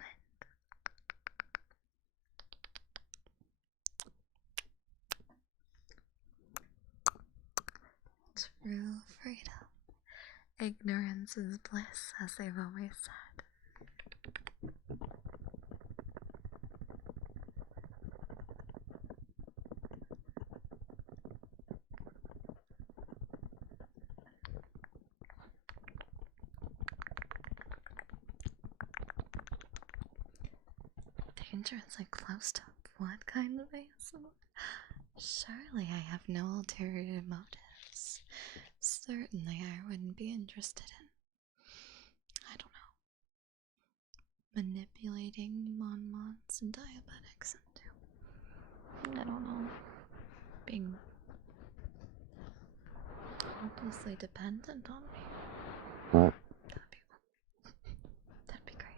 True freedom. Ignorance is bliss, as they've always said. Danger is like close to what kind of ASMR? Surely I have no ulterior motives. Certainly I wouldn't be interested in, I don't know, manipulating mon-mots and diabetics into, I don't know, being hopelessly dependent on me. That'd be crazy.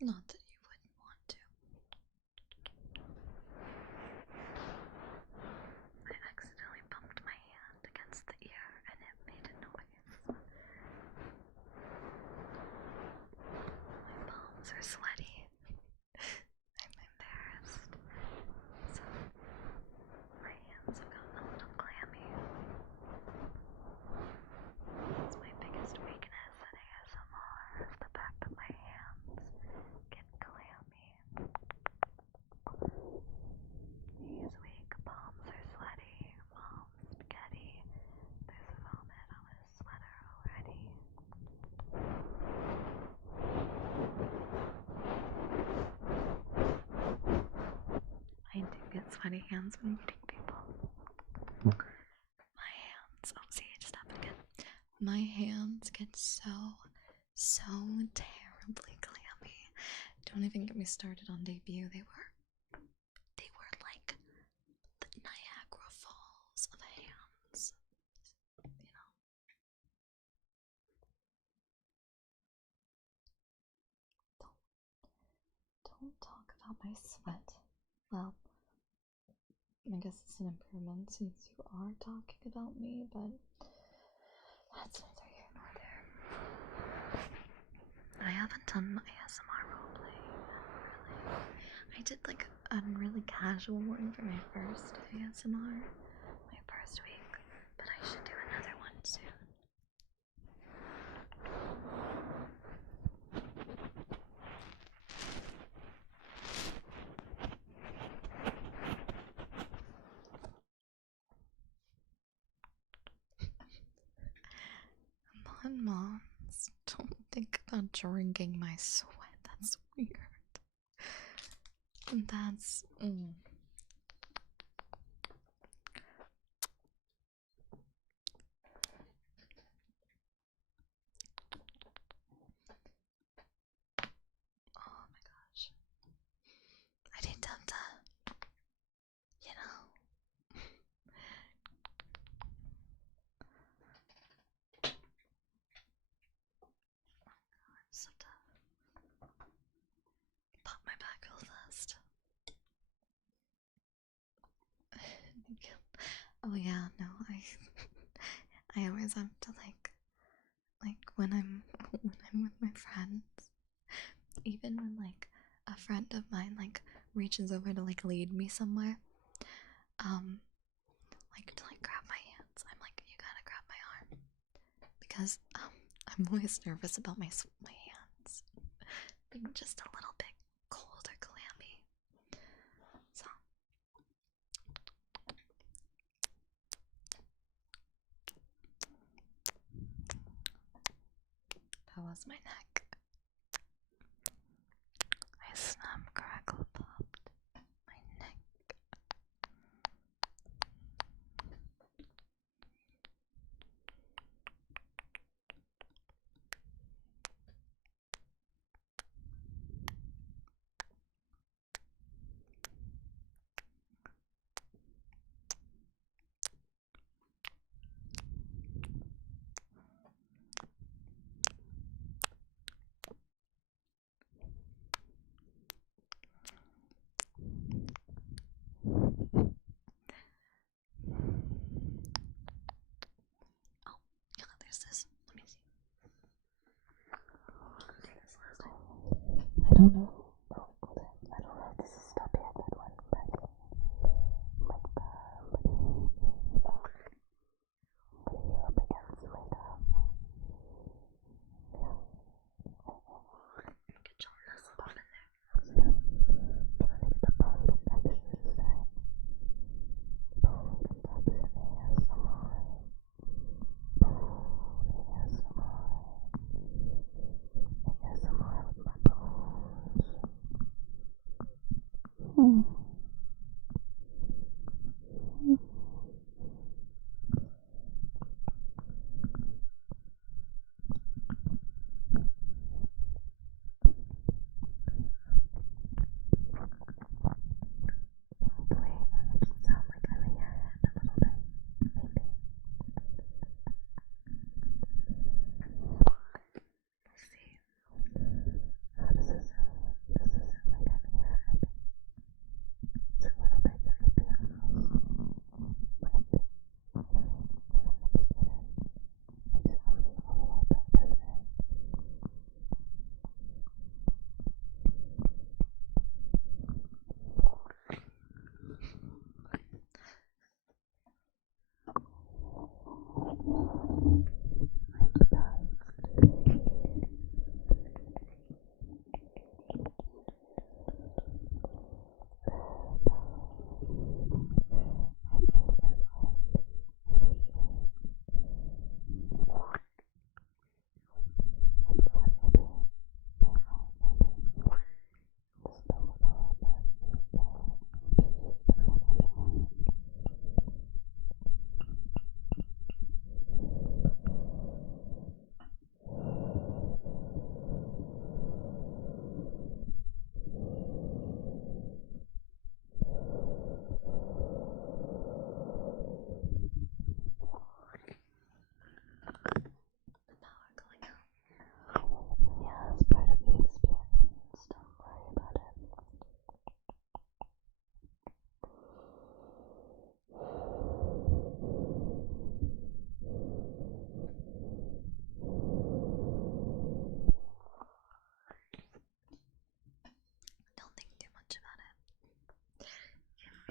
Not that you wouldn't want to. I accidentally bumped my hand against the ear and it made a noise. My palms are sweaty. I'm embarrassed. So, my hands have gotten a little clammy. That's my biggest weakness at ASMR, is the fact that my hands get clammy. These weak palms are sweaty. Mom's spaghetti. There's vomit on his sweater already. I do get sweaty hands when eating people. My hands, oh see, it just happened again. My hands get so terribly clammy. Don't even get me started on debut. They were like the Niagara Falls of hands. You know. Don't talk about my sweat. Well, I guess it's an improvement since you are talking about me, but that's neither here nor there. I haven't done ASMR roleplay really. I did like a really casual one for my first ASMR, my first week, but I should do another one soon. Come on, moms. Don't think about drinking my sweat. That's weird. That's. Oh my gosh. I need to, you know. I'm so tough. Pop my back real fast. Oh yeah, no, I always have to like when I'm with my friends, even when like a friend of mine like reaches over to like lead me somewhere, like to like grab my hands, I'm like, you gotta grab my arm, because I'm always nervous about my hands being just a little bit cold or clammy. So that was my neck. I snap, crackle, popped my neck. There's this. Let me see. I don't know. Oh, hold on. I don't know if this is still be a good one, but like putting you up against like get your ass up in there. Trying to get the bone connection today. Bone connection ASMR. ASMR with my bones.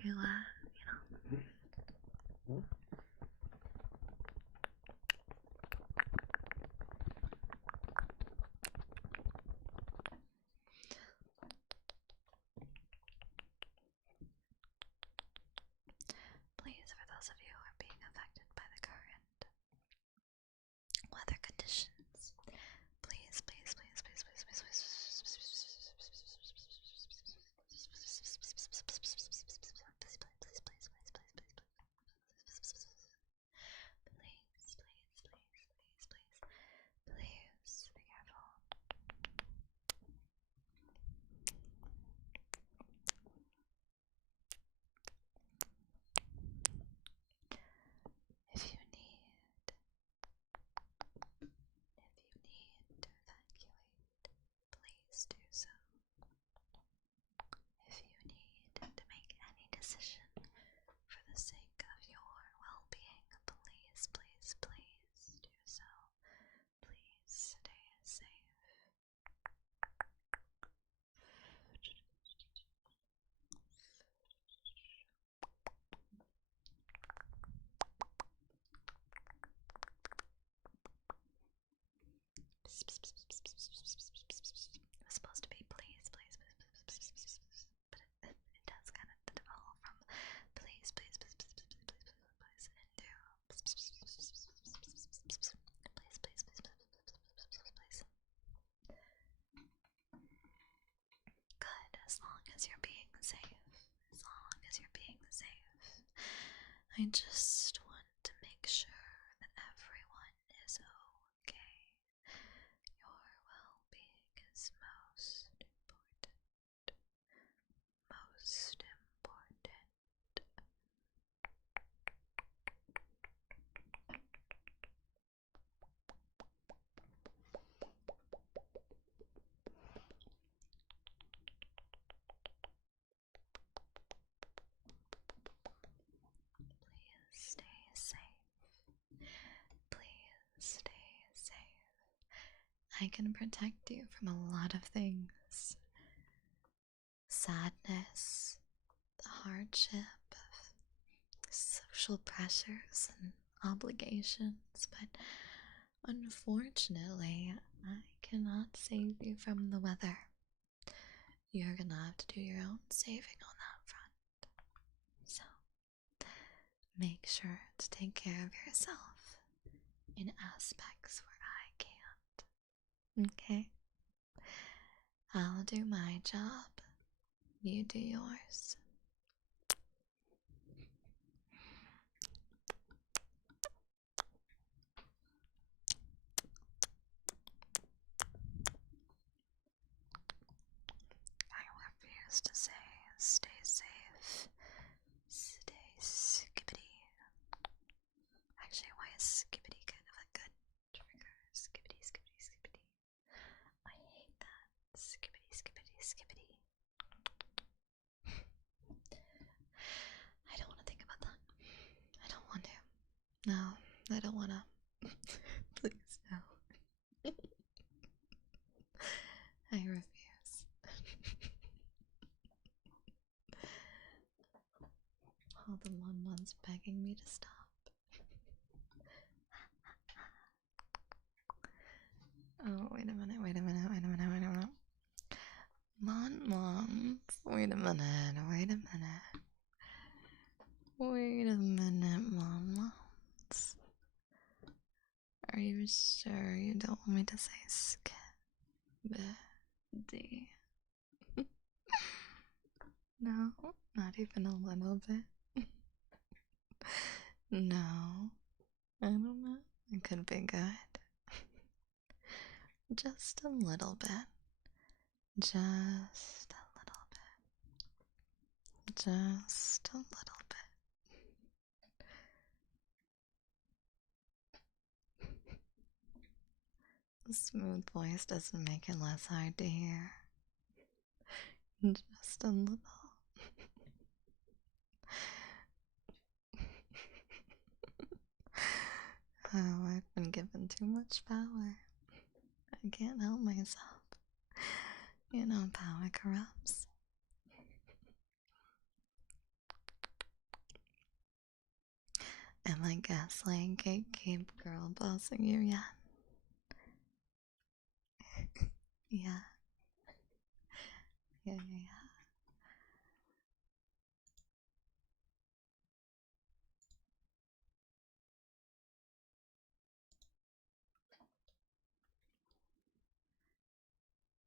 Please, for those of you who are being affected by the current weather conditions, please, please, please, please, please, please, please, please, be careful. If you need to evacuate, please do so. If you need to make any decision for the sake of your well-being, please, please, please do so. Please stay safe. It's supposed to be please, please, please, but it does kind of devolve from please, please, please, please, please, please, please, into please, please. Good, as long as you're being safe. As long as you're being safe. I just want to make sure that everyone is okay. Your well-being is most important. Most important. Please stay safe. Please stay safe. I can protect you from a lot of things. Sadness, the hardship of social pressures and obligations, but unfortunately, I cannot save you from the weather. You're gonna have to do your own saving on that front. So, make sure to take care of yourself in aspects where I can't. Okay? I'll do my job. You do yours. I refuse to say stay safe. Stay skibbity. Actually, why is skibbity kind of a good trigger? Skibbity, skibbity, skibbity. I hate that. Skibbity, skibbity, skibbity. I don't want to think about that. I don't want to. No, I don't want to. Please, no. I refuse. All the one's begging me to stop. Oh, wait a minute. Wait a minute. Wait a minute. Mom. Wait a minute. Mom. Are you sure you don't want me to say skibbity? No, not even a little bit. No, I don't know. It could be good. Just a little bit. Just a little bit. Just a little bit. The smooth voice doesn't make it less hard to hear. Just a little. Oh, I've been given too much power. I can't help myself. You know, power corrupts. gaslight gatekeep girl bossing you yet? Yeah. Yeah, yeah, yeah.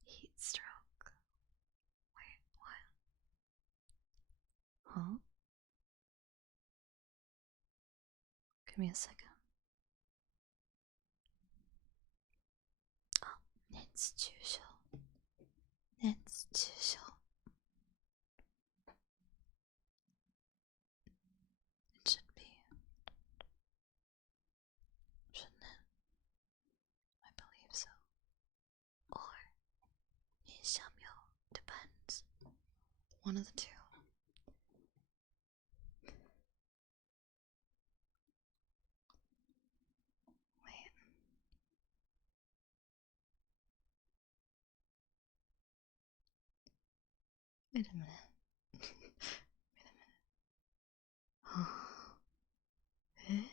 Heat stroke. Wait, what? Huh? Give me a second. Oh,熱中症.熱中症. It should be. Shouldn't it? I believe so. Or 日射病. Depends. One of the two. Wait. Wait a minute. Wait a minute. Eh?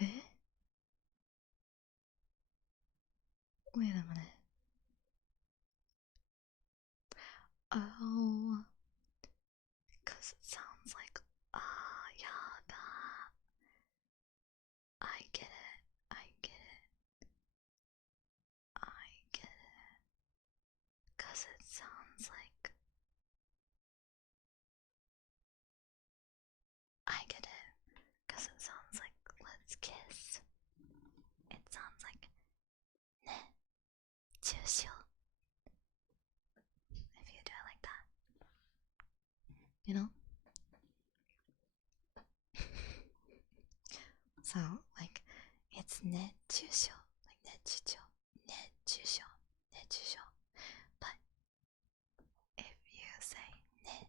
Eh? Wait a minute. Oh. Because it sounds like, yeah, that. I get it. I get it. I get it. Because it sounds like. I get it. Because it sounds like, let's kiss. It sounds like, ne, chusho. If you do it like that. You know? So, like, it's ne chusho. Like, ne chusho. Ne chusho. Ne chusho. But if you say ne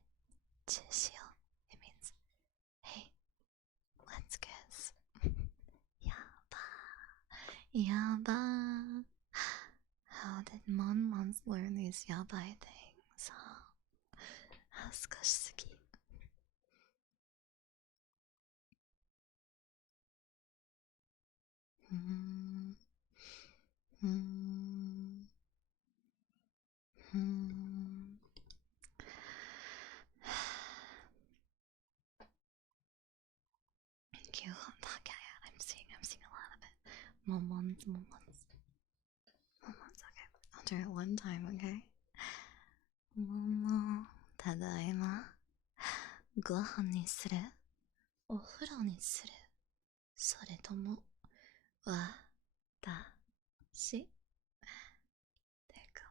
chusho, it means, hey, let's kiss. Yaba. Yaba. How did Mon learn these yabai things? Hasukashi-sugi. Hmm. Hmm. Hmm. Cute. I'm seeing a lot of it. Momons. Okay. I'll do it one time, okay? Momo, tadaima. Gohan ni suru? Ofuro ni suru? Sore tomo, watashi? There you go.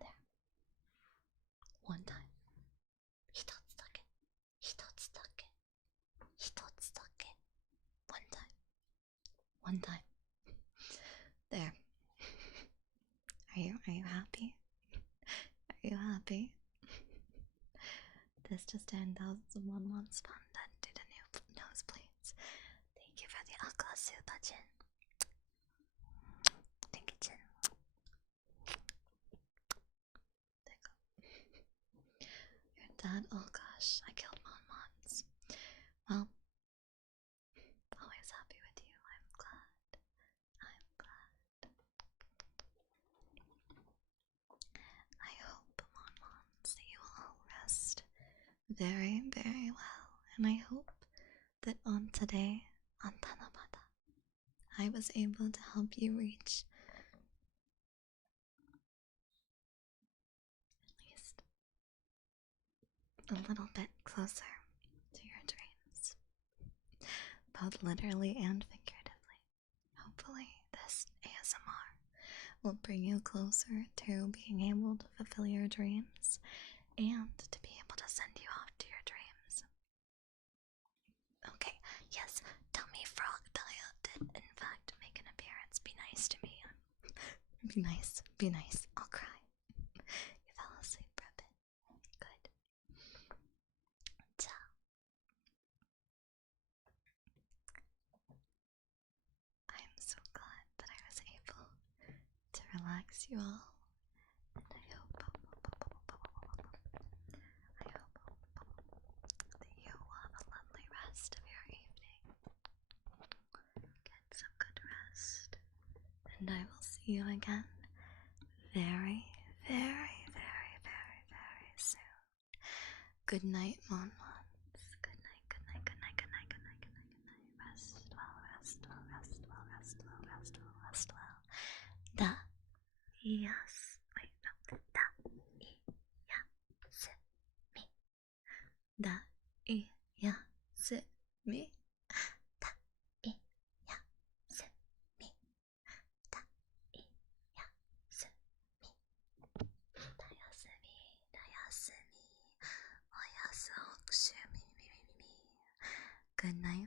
There. One time. Hitotsu dake. Hitotsu dake. Hitotsu dake. One time. One time. There. Are you happy? Are you happy? This just 10,001 spun that did a new nosebleeds. Thank you for the aqua super chin. Thank you, chin. There you go. Your dad, oh gosh, I killed Monmons. Well, always happy with you. I'm glad. I'm glad. I hope, Monmons, that you will all rest very, very well. And I hope that on today, on Tanabata, I was able to help you reach at least a little bit closer to your dreams, both literally and figuratively. Hopefully, this ASMR will bring you closer to being able to fulfill your dreams and to be able to send you off to your dreams. Okay, yes, Tummy Frog Daiya did in fact make an appearance. Be nice to me. Be nice, be nice. I'll cry. You fell asleep for a bit. Good. Ciao. I'm so glad that I was able to relax you all. And I hope that you will have a lovely rest of and I will see you again very, very, very, very, very soon. Good night, Mon Mons. Good night, good night, good night, good night, good night, good night, good night. Rest well, rest well, rest well, rest well, rest well, rest well. Da, yes. Wait, no. Da, I, ya, se, mi. Da, I, ya, se, mi. Da, I, ya, se, mi. Da, I, ya, se, mi. Dayasumi, Dayasumi, Oyasokshumi, Good night,